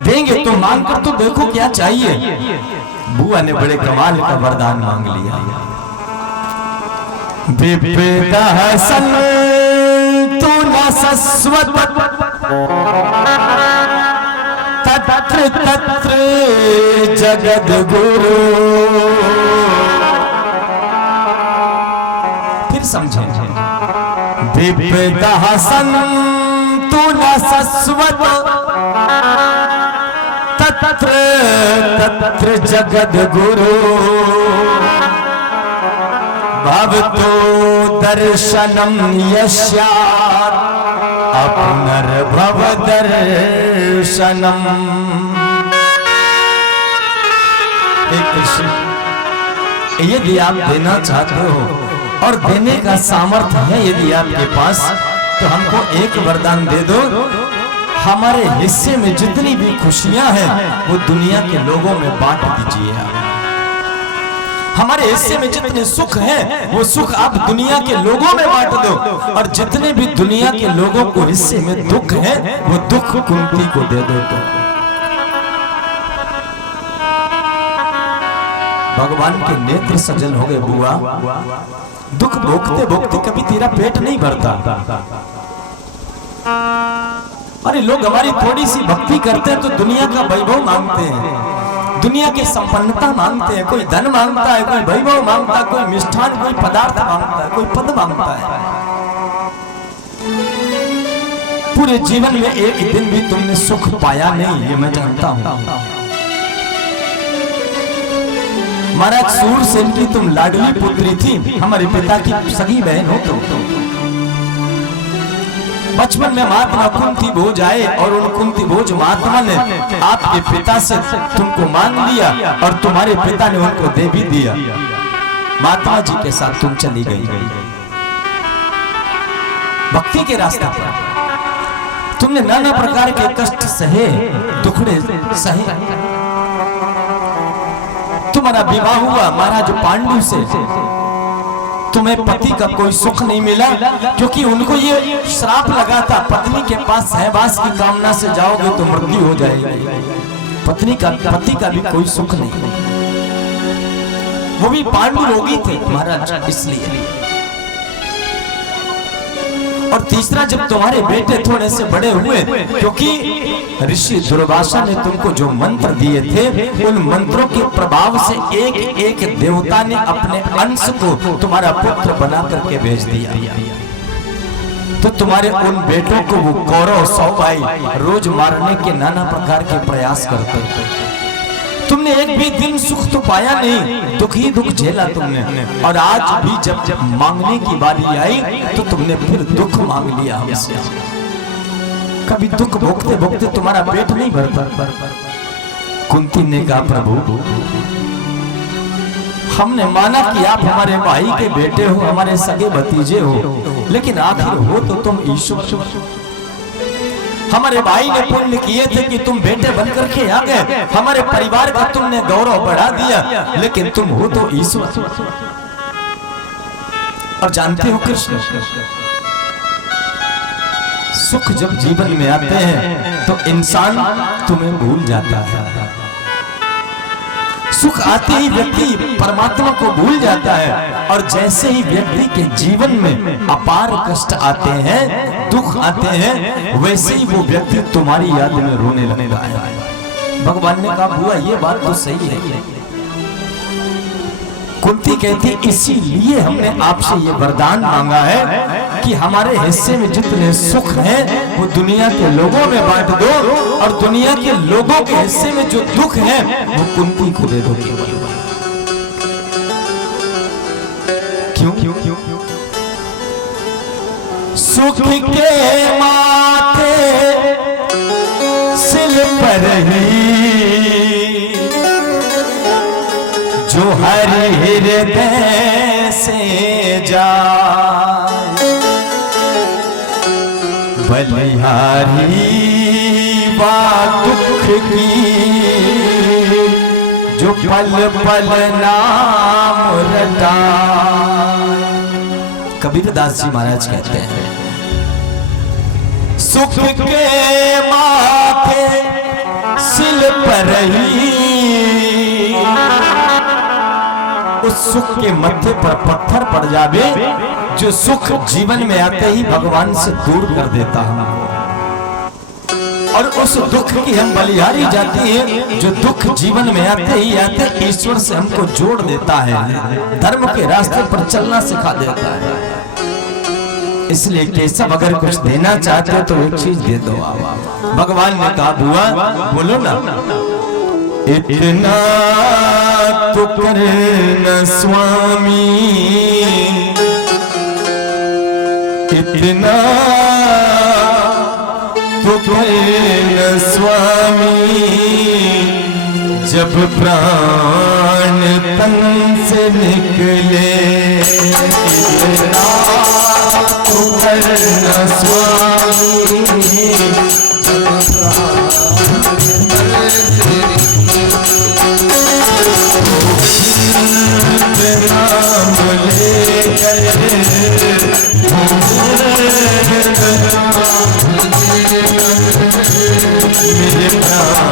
देंगे तो मांग कर तो देखो क्या चाहिए। बुआ ने बड़े कमाल का वरदान मांग लिया। विपदा संतु न सस्वत, तत्र तत्र जगद गुरु। फिर समझे, विपदा संतु न सस्वत, तत्र तत्र जगद गुरु। भवतो दर्शनम यस्यात् अपनर्भव दर्शनम। कृष्ण, यदि आप देना चाहते हो और देने का सामर्थ्य है यदि आपके पास, तो हमको एक वरदान दे दो। हमारे हिस्से में जितनी भी खुशियां हैं वो दुनिया के लोगों में बांट दीजिए। हमारे हिस्से में जितने सुख हैं वो सुख आप दुनिया के लोगों में बांट दो, और जितने भी दुनिया के लोगों को हिस्से में दुख है वो दुख कुंती को दे दो। भगवान के नेत्र सजल हो गए। बुआ, दुख भोगते भोगते कभी तेरा पेट नहीं भरता। अरे लोग हमारी थोड़ी सी भक्ति करते हैं तो दुनिया का वैभव मांगते हैं, दुनिया की संपन्नता मांगते हैं। कोई धन मांगता है, कोई वैभव मांगता है, कोई मिष्ठान, कोई पदार्थ मांगता है, कोई पद मांगता है। पूरे जीवन में एक दिन भी तुमने सुख पाया नहीं, ये मैं जानता हूं। महाराज सूरसेन की तुम लाडली पुत्री थी, हमारे पिता की सगी बहन हो तुम। बचपन में महात्मा कुंती भोज आए और उन कुंती भोज महात्मा ने आपके पिता से तुमको मांग लिया और तुम्हारे पिता ने उनको दे भी दिया। महात्मा जी के साथ तुम चली गई भक्ति के रास्ते पर। तुमने नाना प्रकार के कष्ट सहे, दुखड़े सहे, तुम्हारा विवाह हुआ महाराज पांडु से, तुम्हें पति का कोई सुख नहीं मिला, क्योंकि उनको ये श्राप लगा था पत्नी के पास सहवास की कामना से जाओगे तो मृत्यु हो जाएगी। पति का भी कोई सुख नहीं, वो भी पांडु रोगी थे महाराज, इसलिए। और तीसरा, जब तुम्हारे बेटे थोड़े से बड़े हुए, क्योंकि ऋषि दुर्वासा ने तुमको जो मंत्र दिए थे, उन मंत्रों के प्रभाव से एक एक देवता ने अपने अंश को तुम्हारा पुत्र बना करके भेज दिया। तो तुम्हारे उन बेटों को वो कौरव 100 भाई रोज मारने के नाना प्रकार के प्रयास करते थे। तुमने एक भी दिन सुख तो पाया नहीं, दुख ही दुख झेला तुमने। और आज भी जब मांगने की बारी आई तो तुमने फिर दुख मांग लिया हमसे। कभी दुख भोगते भोगते तुम्हारा पेट नहीं भरता। कुंती ने कहा, प्रभु हमने माना कि आप हमारे भाई के बेटे हो, हमारे सगे भतीजे हो, लेकिन आखिर हो तो तुम ईश्वर। हमारे भाई ने पुण्य किए थे कि तुम बेटे बनकर के आ गए, हमारे परिवार का तुमने गौरव बढ़ा दिया, लेकिन तुम हो तो ईश्वर। और जानते हो कृष्ण, सुख जब जीवन में आते हैं तो इंसान तुम्हें भूल जाता है। सुख आते ही व्यक्ति परमात्मा को भूल जाता है, और जैसे ही व्यक्ति के जीवन में अपार कष्ट आते हैं, दुख आते हैं, वैसे ही वो व्यक्ति तुम्हारी याद में रोने लगता है। भगवान ने कहा, बुआ ये बात तो सही है। कुंती कहती, इसीलिए हमने आपसे ये वरदान मांगा है कि हमारे हिस्से में जितने सुख हैं वो दुनिया के लोगों में बांट दो, और दुनिया के लोगों के हिस्से में जो दुख है वो कुंती को दे दो। क्यों? सुख के माथे सिल पर ही जो हर हृदय से जाए, बलिहारी बात दुख की जो पल पल नाम रटाए। कबीरदास जी महाराज कहते हैं, सुख के माथे सिल पर ही, उस सुख के मत्थे पर पत्थर पड़ जावे जो सुख जीवन में आते ही भगवान से दूर कर देता है, और उस दुख की हम बलिहारी जाती है जो दुख जीवन में आते ही आते ईश्वर से हमको जोड़ देता है, धर्म के रास्ते पर चलना सिखा देता है। इसलिए केशव अगर कुछ देना चाहते हो तो एक चीज दे दो। भगवान ने कहा, बुआ बोलो ना, इतना तो करना स्वामी, इतना तो करना स्वामी, जब प्राण तन से निकले, इतना तो करना स्वामी, जब प्राण तन से नाम लेकर मेरे प्राण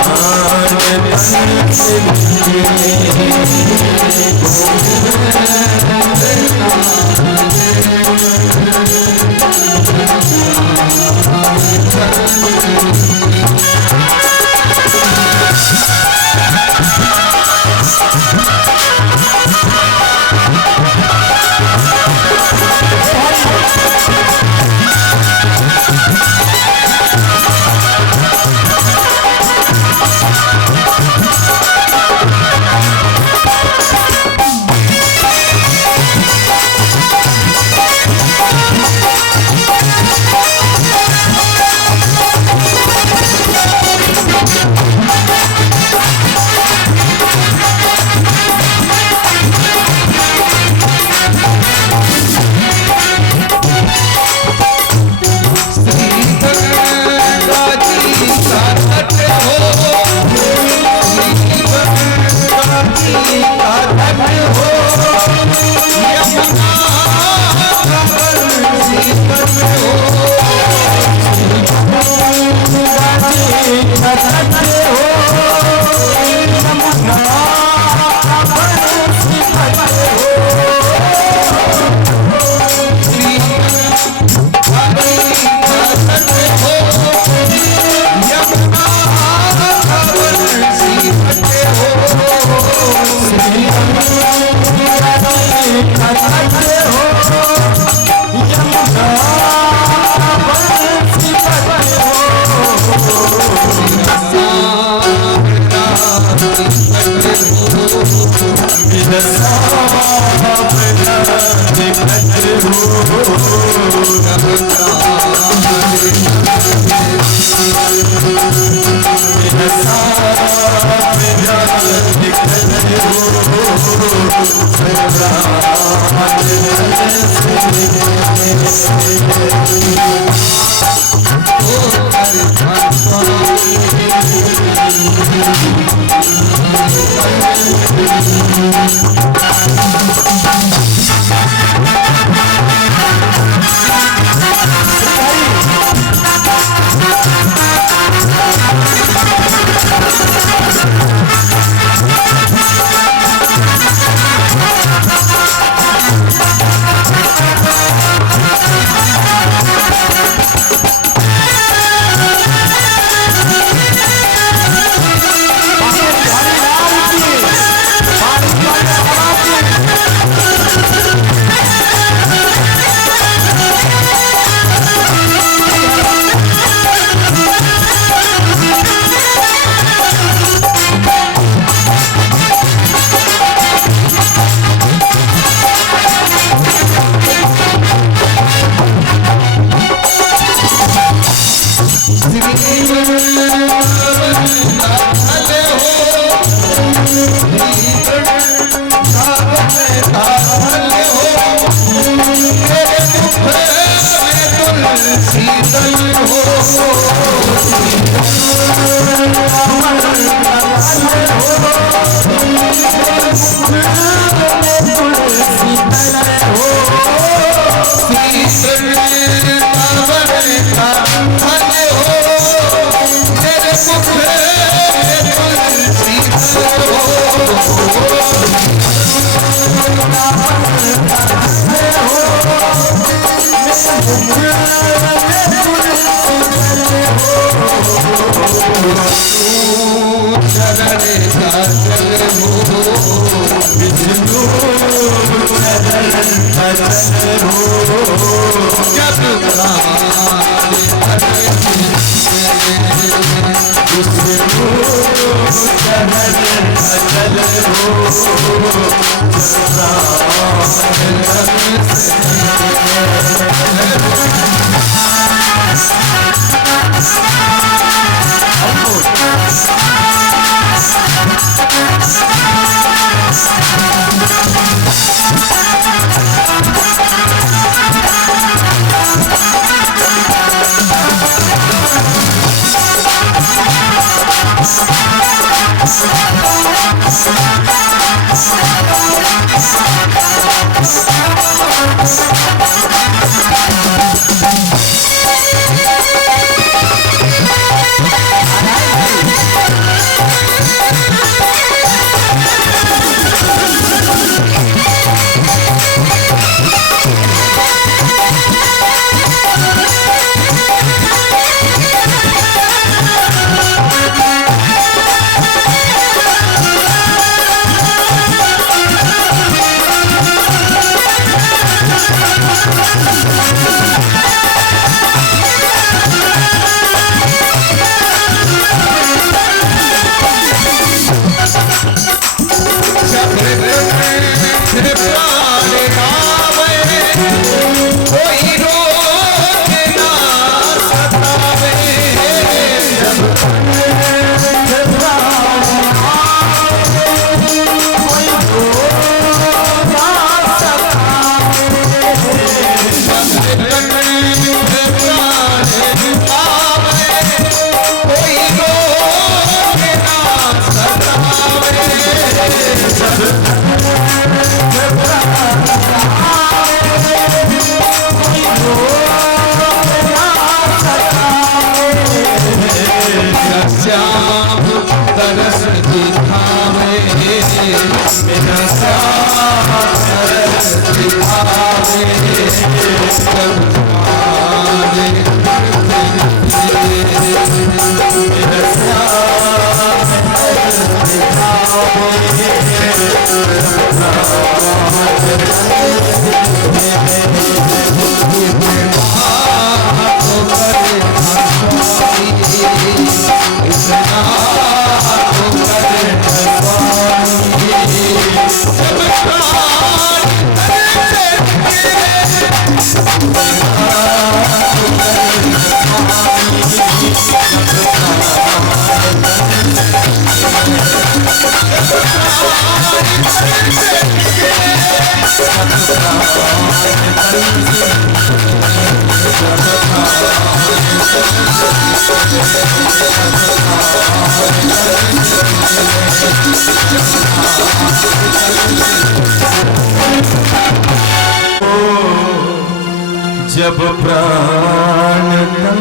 जब प्राण तन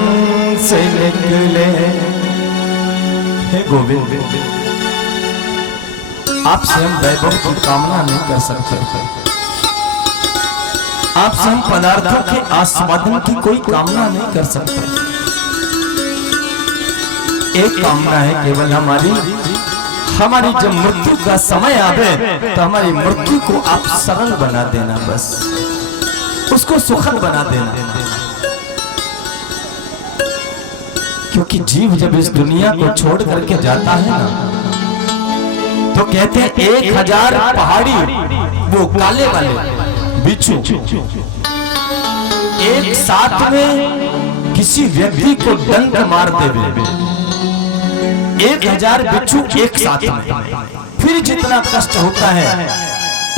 से निकले, हे गोविंद, आपसे हम वैभव की कामना नहीं कर सकते, आपसे हम पदार्थों के आस्वादन की कोई कामना नहीं कर सकते। एक कामना है केवल हमारी जब मृत्यु का समय आवे तो हमारी मृत्यु को आप सरल बना देना, बस उसको सुखद बना देना। क्योंकि जीव जब इस दुनिया को छोड़ करके जाता है ना, तो कहते हैं 1000 पहाड़ी वो काले वाले बिच्छू एक साथ में किसी व्यक्ति को डंक मार देवे, 1000 बिच्छू एक साथ में, फिर जितना कष्ट होता है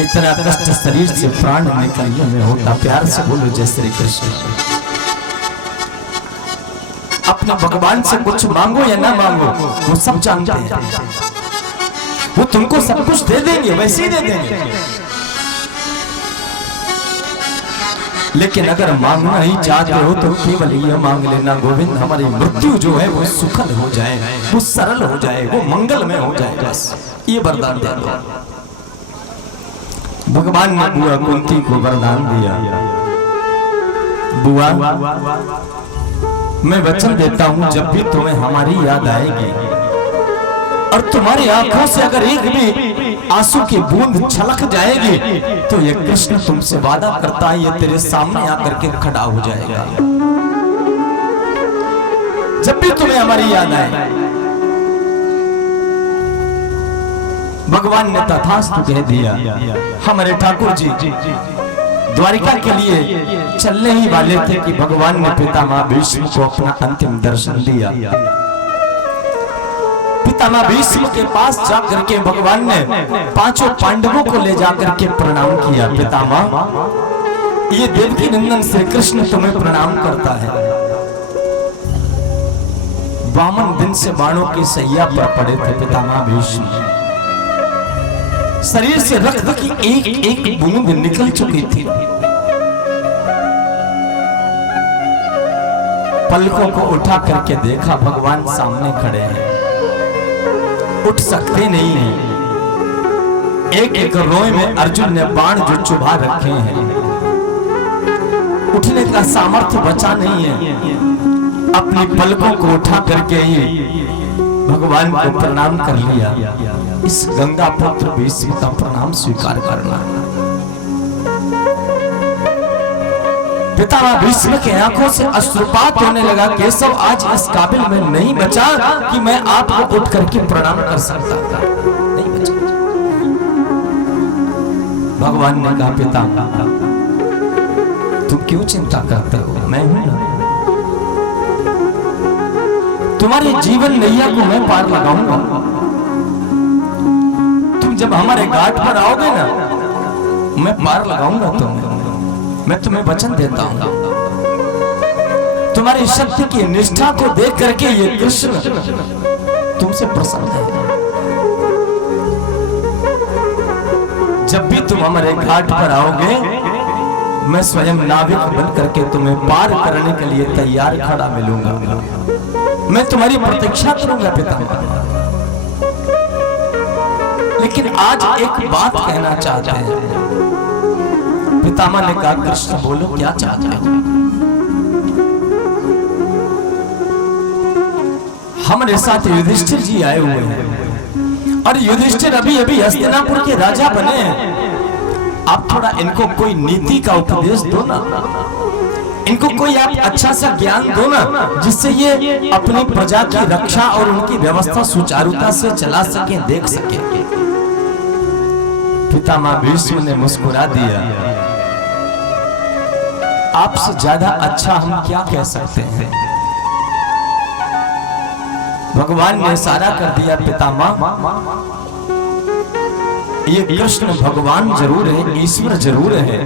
इतना कष्ट शरीर से प्राण निकलने में होता। प्यार से बोलो जय श्री कृष्ण। अपने भगवान से कुछ मांगो या ना मांगो, वो सब जानते हैं, वो तुमको सब कुछ दे देंगे, वैसे ही दे देंगे। लेकिन अगर मांगना ही चाहते हो तो केवल ये मांग लेना, गोविंद हमारी मृत्यु जो है वो सुखद हो जाए, वो सरल हो जाए, वो मंगलमय हो जाए, बस ये वरदान दे दो। भगवान ने बुआ कुंती को वरदान दिया, बुआ मैं वचन देता हूं जब भी तुम्हें हमारी याद आएगी और तुम्हारी आंखों से अगर एक भी आंसू की बूंद छलक जाएगी तो ये कृष्ण तुमसे वादा करता है ये तेरे सामने आकर के खड़ा हो जाएगा। जब भी तुम्हें हमारी याद आए, भगवान ने तथास्तु कह दिया। हमारे ठाकुर जी द्वारिका के लिए चलने ही वाले थे कि भगवान ने पितामह भीष्म को अपना अंतिम दर्शन दिया। पितामह भीष्म के पास जाकर के भगवान ने 5 पांडवों को ले जाकर के प्रणाम किया। पितामह ये देवकी नंदन श्री कृष्ण तुम्हें प्रणाम करता है। 52 दिन से बाणों की सैया पर पड़े थे पितामह भीष्म, शरीर से रक्त की एक एक बूंद निकल चुकी थी। पलकों को उठा करके देखा, भगवान सामने खड़े हैं, उठ सकते नहीं हैं। एक एक रोए में अर्जुन ने बाण जो चुभा रखे हैं, उठने का सामर्थ्य बचा नहीं है। अपनी पलकों को उठा करके ही भगवान को प्रणाम कर लिया। इस गंगा पुत्र भीष्म का प्रणाम स्वीकार करना। पितामह भीष्म के आंखों से अश्रुपात होने लगा। केशव आज इस काबिल में नहीं बचा कि मैं आपको उठ करके प्रणाम कर सकता था, नहीं बचा। भगवान ने कहा पितामह तुम क्यों चिंता करते हो, मैं हूं ना, तुम्हारे जीवन नैया को मैं पार लगाऊंगा। तुम जब हमारे घाट पर आओगे ना, मैं पार लगाऊंगा तुम्हें, मैं तुम्हें वचन देता हूं। तुम्हारी शक्ति की निष्ठा को देख करके ये कृष्ण तुमसे प्रसन्न है। जब भी तुम हमारे घाट पर आओगे, मैं स्वयं नाविक बन करके तुम्हें पार करने के लिए तैयार खड़ा मिलूंगा। मैं तुम्हारी प्रतीक्षा करूंगा पितामह। लेकिन आज एक बात कहना चाहते हैं। पितामह ने कहा कृष्ण बोलो क्या चाहते हो। हमारे साथ युधिष्ठिर जी आए हुए हैं और युधिष्ठिर अभी अभी हस्तिनापुर के राजा बने हैं। आप थोड़ा इनको कोई नीति का उपदेश दो ना, इनको कोई आप अच्छा सा ज्ञान दो ना, जिससे ये अपनी प्रजा की रक्षा और उनकी व्यवस्था सुचारुता से चला सके, देख सके। पितामह भीष्म ने मुस्कुरा दिया। आपसे ज्यादा अच्छा हम क्या कह सकते हैं। भगवान ने इशारा कर दिया पितामह ये कृष्ण भगवान जरूर है, ईश्वर जरूर है,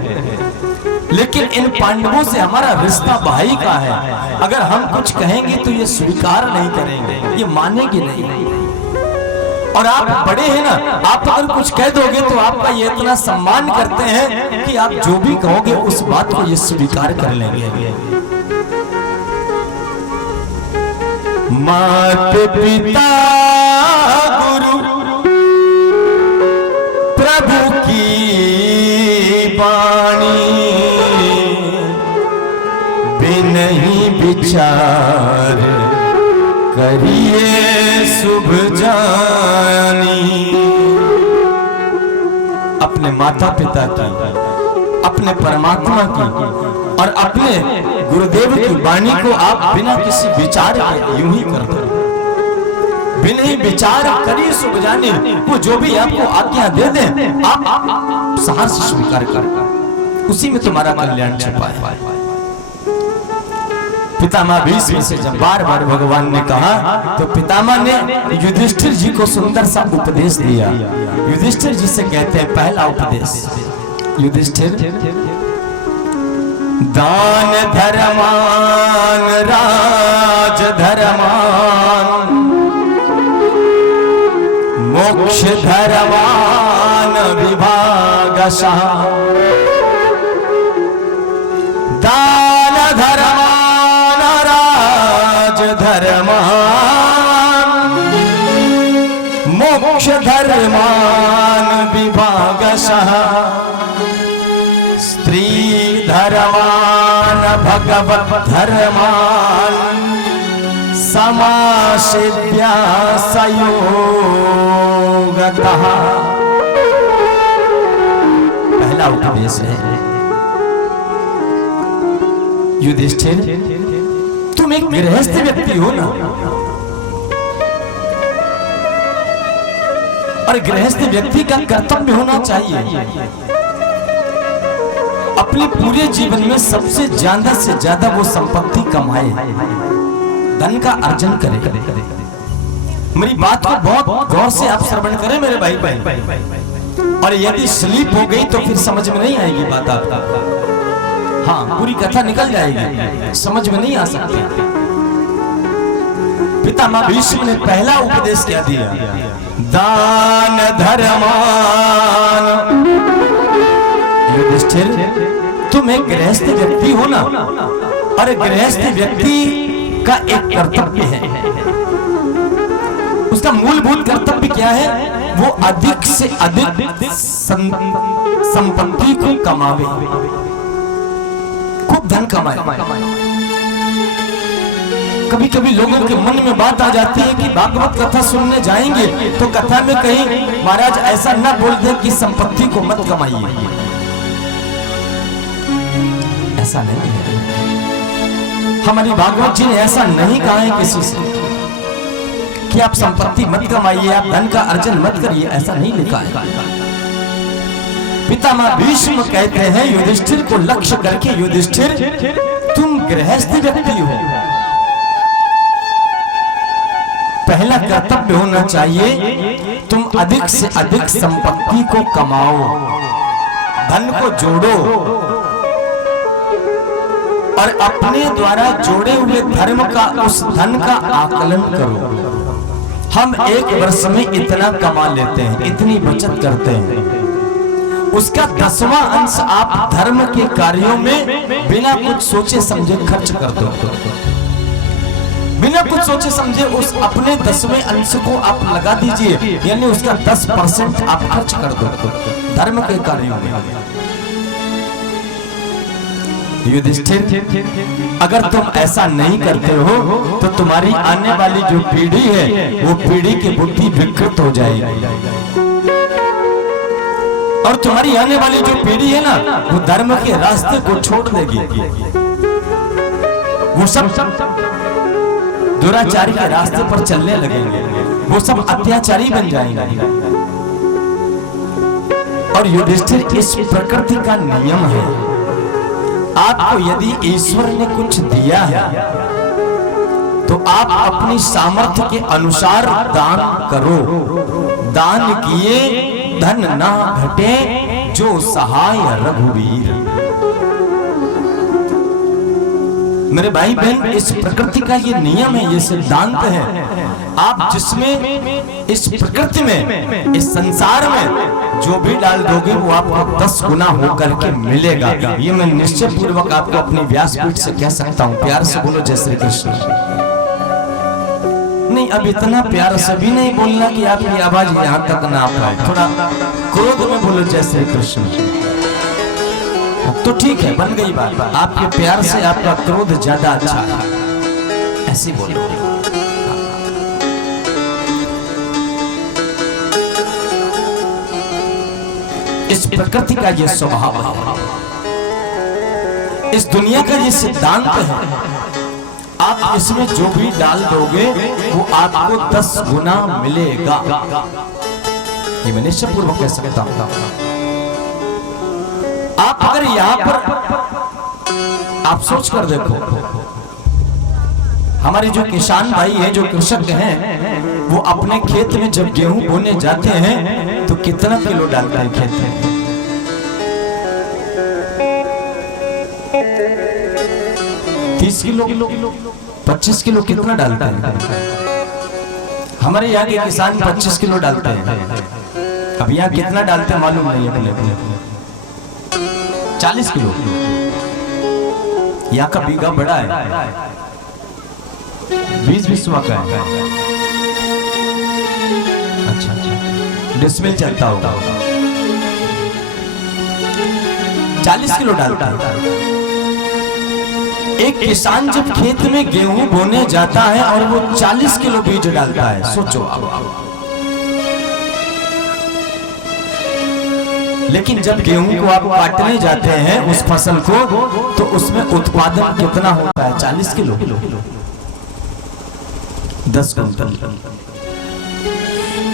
लेकिन इन पांडवों से हमारा रिश्ता भाई का है। अगर हम कुछ कहेंगे तो ये स्वीकार नहीं करेंगे, ये मानेंगे नहीं। और आप बड़े हैं ना, आप अगर कुछ कह दोगे तो आपका ये इतना सम्मान करते हैं कि आप जो भी कहोगे उस बात को ये स्वीकार कर लेंगे। मात पिता गुरु प्रभु की वाणी, बिनहि विचार करिए शुभ जानी। अपने माता पिता की, अपने परमात्मा की और अपने गुरुदेव की वाणी को आप बिना किसी विचार के यूं ही कर दो। बिना ही विचार करिए शुभ जानी, वो जो भी आपको आज्ञा दे दे आप सहर्ष स्वीकार कर, उसी में तुम्हारा कल्याण छिपा है। पितामह भीष्म से जब बार बार भगवान ने कहा तो पितामह ने युधिष्ठिर जी को सुंदर सा उपदेश दिया। युधिष्ठिर जी से कहते हैं पहला उपदेश, युधिष्ठिर दान धर्मान राज धर्मान मोक्ष धर्मान विभागशः, दान धर्मान राज धर्मान मोक्ष धर्मान विभागशः, स्त्री धर्मान भगवत धर्मान समासेव्या सयोगतः। पहला उपदेश है युधिष्ठिर, तुम एक गृहस्थ व्यक्ति हो ना, और गृहस्थ व्यक्ति का कर्तव्य होना चाहिए अपने पूरे जीवन में सबसे ज्यादा से ज्यादा वो संपत्ति कमाए, धन का अर्जन करे। मेरी बात को बहुत गौर से आप श्रवण करें मेरे भाई बहन, और यदि स्लीप हो गई तो फिर समझ में नहीं आएगी बात आपका। हाँ, पूरी कथा निकल जाएगी, समझ में नहीं आ सकती। पितामह भीष्म ने पहला उपदेश क्या दिया, दान धर्मान। युधिष्ठिर, तुम एक गृहस्थ व्यक्ति हो ना, और गृहस्थ व्यक्ति का एक कर्तव्य है, उसका मूलभूत कर्तव्य क्या है, वो अधिक से अधिक संपत्ति को कमावे, खूब धन कमाए। कभी कभी लोगों के मन में बात आ जाती है कि भागवत कथा सुनने जाएंगे तो कथा में कहीं महाराज ऐसा न बोल दे कि संपत्ति को मत कमाइए। ऐसा नहीं है, हमारी भागवत जी ने ऐसा नहीं कहा है किसी से कि आप संपत्ति मत कमाइए, आप धन का अर्जन मत करिए, ऐसा नहीं लिखा है। पितामह भीष्म कहते हैं युधिष्ठिर को लक्ष्य करके, युधिष्ठिर तुम गृहस्थ व्यक्ति हो, पहला कर्तव्य होना चाहिए तुम अधिक से अधिक संपत्ति को कमाओ, धन को जोड़ो और अपने द्वारा जोड़े हुए धर्म का, उस धन का आकलन करो। हम एक वर्ष में इतना कमा लेते हैं, इतनी बचत करते हैं, उसका 10वां अंश आप धर्म के कार्यों में बिना कुछ सोचे समझे खर्च कर दो। बिना कुछ सोचे समझे उस अपने 10वें अंश को आप लगा दीजिए, यानी उसका 10% आप खर्च कर दो धर्म के कार्यों में। युधिष्ठिर, अगर तुम ऐसा नहीं करते हो तो तुम्हारी आने वाली जो पीढ़ी है वो पीढ़ी की बुद्धि विकृत हो जाएगी, और तुम्हारी आने वाली जो पीढ़ी है ना वो धर्म के रास्ते को छोड़ देगी, वो सब दुराचारी के रास्ते पर चलने लगेंगे, वो सब अत्याचारी बन जाएंगे। और युधिष्ठिर, इस प्रकृति का नियम है, आपको यदि ईश्वर ने कुछ दिया है तो आप अपनी सामर्थ्य के अनुसार दान करो। दान किए धन ना घटे जो सहाय रघुवीर। मेरे भाई बहन, इस प्रकृति का ये नियम है, ये सिद्धांत है। आप जिसमें इस प्रकृति में, इस संसार में जो भी डाल दोगे वो आपको 10 गुना होकर के मिलेगा। ये मैं निश्चय पूर्वक आपको अपनी व्यासपीठ से कह सकता हूँ। प्यार से बोलो जय श्री कृष्ण। नहीं, अब इतना प्यार से भी नहीं बोलना कि आपकी आवाज यहाँ तक ना पाए। थोड़ा क्रोध में बोलो जय श्री कृष्ण, तो ठीक है, बन गई बात। आपके प्यार से आपका क्रोध ज्यादा अच्छा है, ऐसे बोलो। इस प्रकृति का ये स्वभाव है, इस दुनिया का ये सिद्धांत है। आप इसमें जो भी डाल दोगे वो आपको 10 गुना मिलेगा। ये मैं निश्चय पूर्वक कह सकता हूं। आप अगर यहां पर आप सोच कर देखो, हमारे जो किसान भाई हैं, जो कृषक हैं, वो अपने खेत में जब गेहूं बोने जाते हैं तो कितना किलो डालते हैं खेत में? 30 किलो, 25 किलो, कितना डालते हैं? हमारे यहाँ के किसान 25 किलो डालते हैं। अब यहाँ कितना डालते हैं मालूम नहीं अपने 40 किलो। यहाँ का बीघा बड़ा है, 20 बिस्वा का है। अच्छा, डिसमिल चलता होगा। 40 किलो डालता है। एक किसान जब खेत में गेहूं बोने जाता है और वो 40 किलो बीज डालता है, सोचो आप। लेकिन जब गेहूं को आप काटने जाते हैं उस फसल को, तो उसमें उत्पादन कितना होता है? 40 किलो, 10 कुंटल।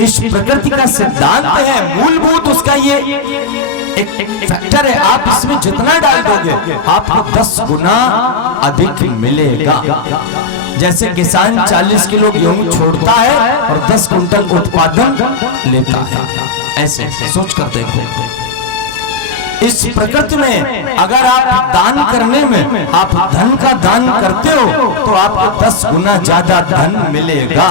इस प्रकृति का सिद्धांत है, मूलभूत उसका ये एक फैक्टर है। आप इसमें जितना डाल दोगे आपको 10 गुना अधिक मिलेगा। जैसे किसान 40 किलो गेहूं छोड़ता है और 10 कुंटल उत्पादन लेता है, ऐसे सोच कर देखो। इस प्रकृति में अगर आप दान करने में आप धन का दान करते हो तो आपको 10 गुना ज्यादा धन मिलेगा।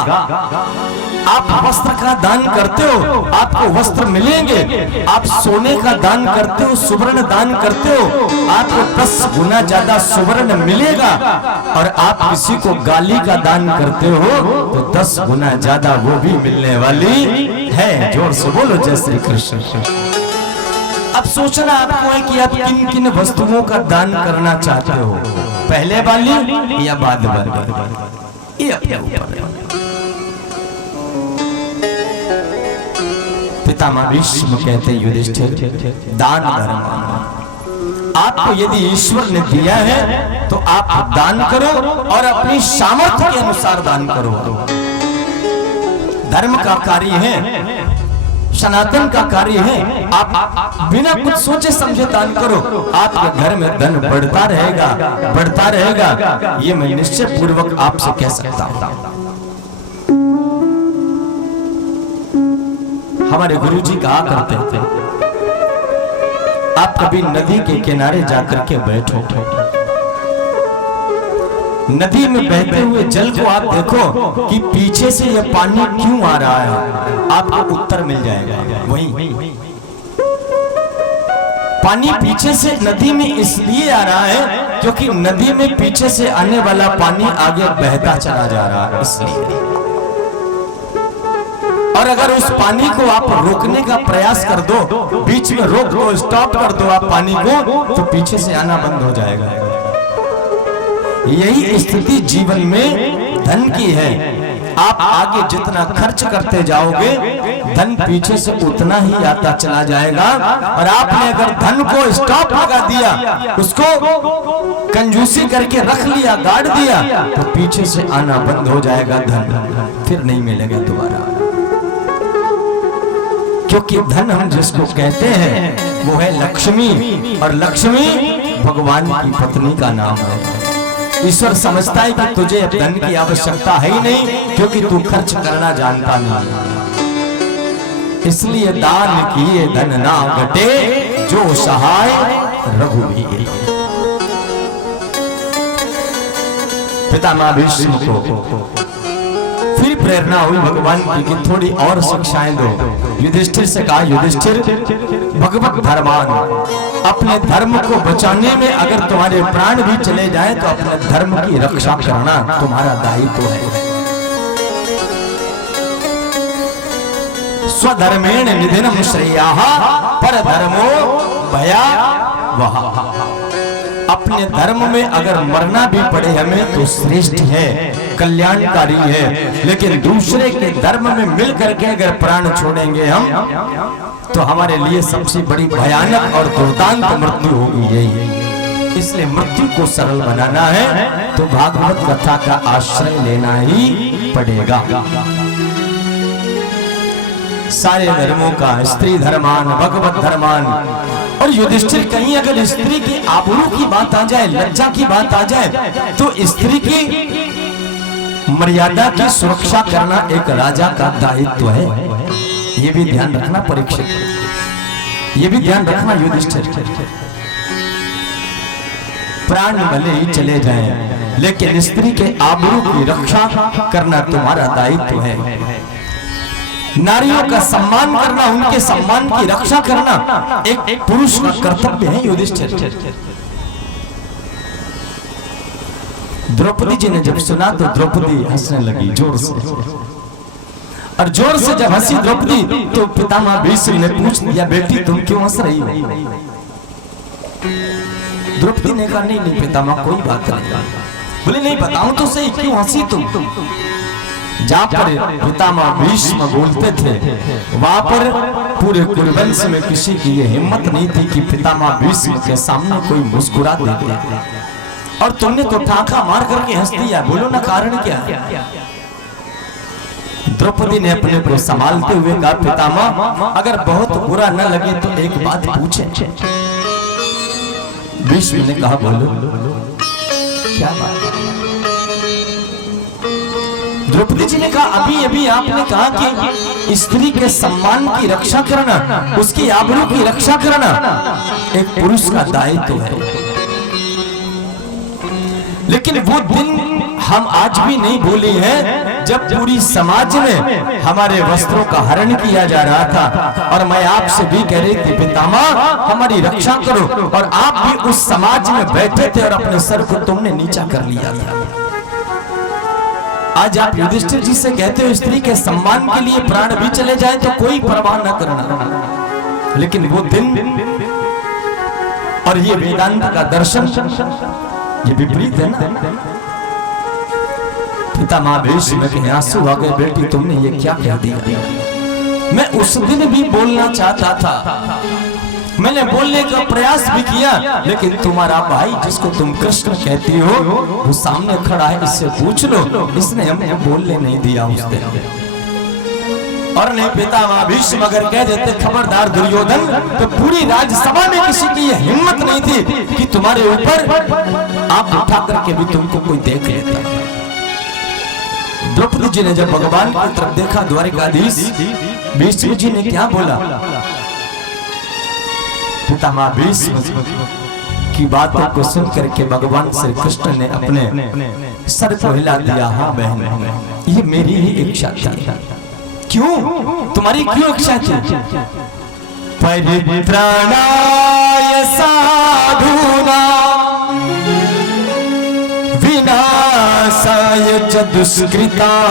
आप वस्त्र का दान करते हो आपको वस्त्र मिलेंगे। आप सोने का दान करते हो, सुवर्ण दान करते हो, आपको 10 गुना ज्यादा सुवर्ण मिलेगा। और आप किसी को गाली का दान करते हो तो 10 गुना ज्यादा वो भी मिलने वाली है। जोर से बोलो जय श्री कृष्ण। अब सोचना आपको है कि आप किन किन वस्तुओं का दान करना चाहते हो, पहले वाली या बाद वाली, ये अपने ऊपर है। पितामह भीष्म कहते युधिष्ठिर, दान धर्म। आपको यदि ईश्वर ने दिया है तो आप दान करो और अपनी सामर्थ्य के अनुसार दान करो। धर्म का कार्य है, सनातन का कार्य है। आप बिना कुछ सोचे समझे दान करो, आपके घर में धन बढ़ता रहेगा, बढ़ता रहेगा। ये मैं निश्चय पूर्वक आपसे कह सकता हूं। हमारे गुरुजी कहा करते थे, आप कभी नदी के किनारे जाकर के बैठो, नदी में बहते हुए जल को आप देखो कि पीछे से यह पानी क्यों आ रहा है, आपको उत्तर मिल जाएगा। वही पानी पीछे से नदी में इसलिए आ रहा है क्योंकि नदी में पीछे से आने वाला पानी आगे बहता चला जा रहा है, इसलिए। और अगर उस पानी को आप रोकने का प्रयास कर दो, बीच में रोक दो, स्टॉप कर दो आप पानी को, तो पीछे से आना बंद हो जाएगा। यही स्थिति जीवन में धन की है। आप आगे जितना खर्च करते जाओगे धन पीछे से उतना ही आता चला जाएगा। और आपने अगर धन को स्टॉप लगा दिया, उसको कंजूसी करके रख लिया, गाड़ दिया, तो पीछे से आना बंद हो जाएगा धन, फिर नहीं मिलेगा दोबारा। क्योंकि धन हम जिसको कहते हैं वो है लक्ष्मी, और लक्ष्मी भगवान की पत्नी का नाम है। ईश्वर समझता है कि तुझे धन की आवश्यकता है ही नहीं, क्योंकि तू खर्च करना जानता नहीं। इसलिए दान किए धन ना घटे, जो सहाय रघुवीर। पितामह भीष्म को फिर प्रेरणा हुई भगवान की कि थोड़ी और शिक्षाएं दो। युधिष्ठिर से कहा, युधिष्ठिर भगवत धर्मान, अपने धर्म को बचाने में अगर तुम्हारे प्राण भी चले जाए तो अपने धर्म की रक्षा करना तुम्हारा दायित्व है। स्वधर्मेण निधनम श्रेयः परधर्मो भयावहः। अपने धर्म में अगर मरना भी पड़े हमें तो श्रेष्ठ है, कल्याणकारी है, लेकिन दूसरे के धर्म में मिल करके अगर प्राण छोड़ेंगे हम तो हमारे लिए सबसे बड़ी भयानक और दुर्दांत मृत्यु होगी यही। इसलिए मृत्यु को सरल बनाना है तो भागवत कथा का आश्रय लेना ही पड़ेगा। सारे धर्मों का स्त्री धर्मान, भगवत धर्मान। और युधिष्ठिर, कहीं अगर स्त्री की आबरू की बात आ जाए, लज्जा की बात आ जाए, तो स्त्री की मर्यादा की सुरक्षा करना एक राजा का दायित्व है। ये भी ध्यान रखना परीक्षित, ये भी ध्यान रखना युधिष्ठिर। प्राण भले ही चले जाएं, लेकिन स्त्री के आबरू की रक्षा करना तुम्हारा दायित्व है। नारियों का सम्मान करना, उनके सम्मान की रक्षा करना एक पुरुष का कर्तव्य है युधिष्ठिर। द्रौपदी जी ने जब सुना तो द्रौपदी हंसने लगी जोर से, और जोर से जब हंसी द्रौपदी तो पितामह भीष्म ने पूछ दिया, बेटी तुम क्यों हंस रही हो? द्रौपदी ने कहा, नहीं नहीं पितामह कोई बात नहीं। बोले नहीं बताऊं तो सही, क्यों हंसी तुम? जहाँ पर पितामह भीष्म बोलते थे वहां पर पूरे कुरुवंश में किसी की ये हिम्मत नहीं थी कि पितामह भीष्म के सामने कोई मुस्कुरा दे, और तुमने तो ठाका मार करके हंस दिया। बोलो ना कारण क्या है? द्रौपदी ने अपने को संभालते हुए कहा, पितामह अगर बहुत बुरा न लगे तो एक बात पूछे। भीष्म ने कहा, बोलो क्या बात? द्रौपदी जी ने कहा, अभी अभी आपने कहा कि स्त्री के सम्मान की रक्षा करना, उसकी आबरू की रक्षा करना एक पुरुष का दायित्व है, लेकिन वो दिन हम आज भी नहीं भूले हैं जब पूरी समाज में हमारे वस्त्रों का हरण किया जा रहा था, और मैं आपसे भी कह रही थी पितामह हमारी रक्षा करो, और आप भी उस समाज में बैठे थे और अपने सर को तुमने नीचा कर लिया था। आज आप युधिष्ठिर जी से कहते हो स्त्री के सम्मान के लिए प्राण भी चले जाए तो कोई परवाह न करना, लेकिन वो दिन और ये वेदांत का दर्शन ये विपरीत है ना। पितामह भीष्म के आंसू आ गए, बेटी तुमने ये क्या कह दिया? मैं उस दिन भी बोलना चाहता था, मैंने बोलने का प्रयास भी किया, लेकिन तुम्हारा भाई जिसको तुम कृष्ण कहती हो वो सामने खड़ा है, इससे पूछ लो, इसने हमें बोलने नहीं दिया उस दिन। और नहीं पितामह भीष्म अगर कह देते खबरदार दुर्योधन, तो पूरी राज्यसभा में किसी की हिम्मत नहीं थी कि तुम्हारे ऊपर आप उठा करके भी तुमको कोई देख लेता। द्रौपदी जी ने जब भगवान की तरफ देखा, द्वारिकाधीश भीष्म जी ने क्या बोला? पितामह भीष्म की बातों को सुन करके भगवान श्री कृष्ण ने अपने सर को हिला दिया, हाँ बहन ये मेरी ही इच्छा थी। क्यों? तुम्हारी क्यों इच्छा थी? परित्राणाय साधूनां विनाशाय च दुष्कृतां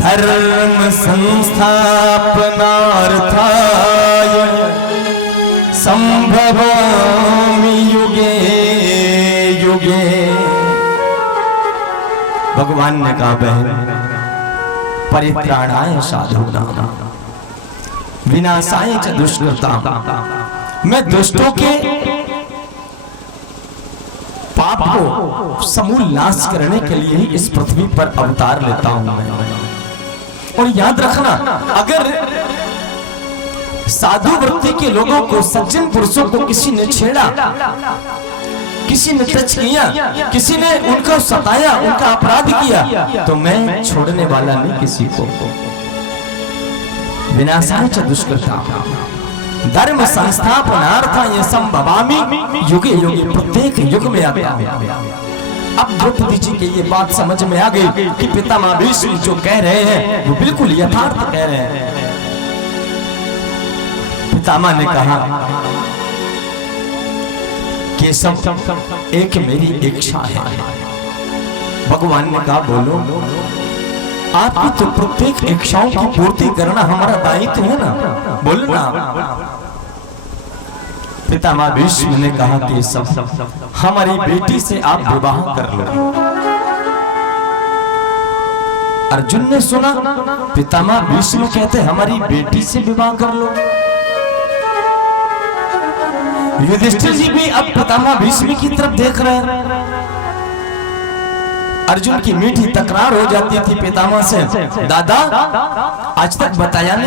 धर्म संस्थापनार्थाय संभवामि युगे युगे। भगवान ने कहा, बहन परित्राणाय साधूनां विनाशाय च दुष्कृतां, मैं दुष्टों के पाप को समूल नाश करने के लिए ही इस पृथ्वी पर अवतार लेता हूं मैं। और याद रखना, अगर साधु वृत्ति के लोगों को, सज्जन पुरुषों को किसी ने छेड़ा, किसी ने टच किया, किसी ने उनको सताया, उनका अपराध किया, तो मैं छोड़ने वाला नहीं किसी को। विनाशाय च दुष्कृता धर्म संस्थापनार्थ ये संभवामि युगे युगे प्रत्येक युग में आता हूं। अब द्रौपदी जी के ये बात समझ में आ गई कि पितामह भीष्म जो कह रहे हैं वो बिल्कुल यथार्थ कह रहे हैं। पितामह ने कहा कि सब एक मेरी इच्छा है। भगवान ने कहा बोलो। आपकी तो प्रत्येक इच्छाओं की पूर्ति करना हमारा दायित्व है ना, बोलो ना। पितामह भीष्म ने कहा कि सब हमारी बेटी से आप विवाह कर लो। अर्जुन ने सुना पितामह भीष्म कहते हमारी बेटी से विवाह कर लो। युधिष्ठिर जी भी अब पितामह भीष्म की तरफ देख रहे हैं। अर्जुन की मीठी तकरार हो जाती थी पितामह से, दादा आज तक बताया नहीं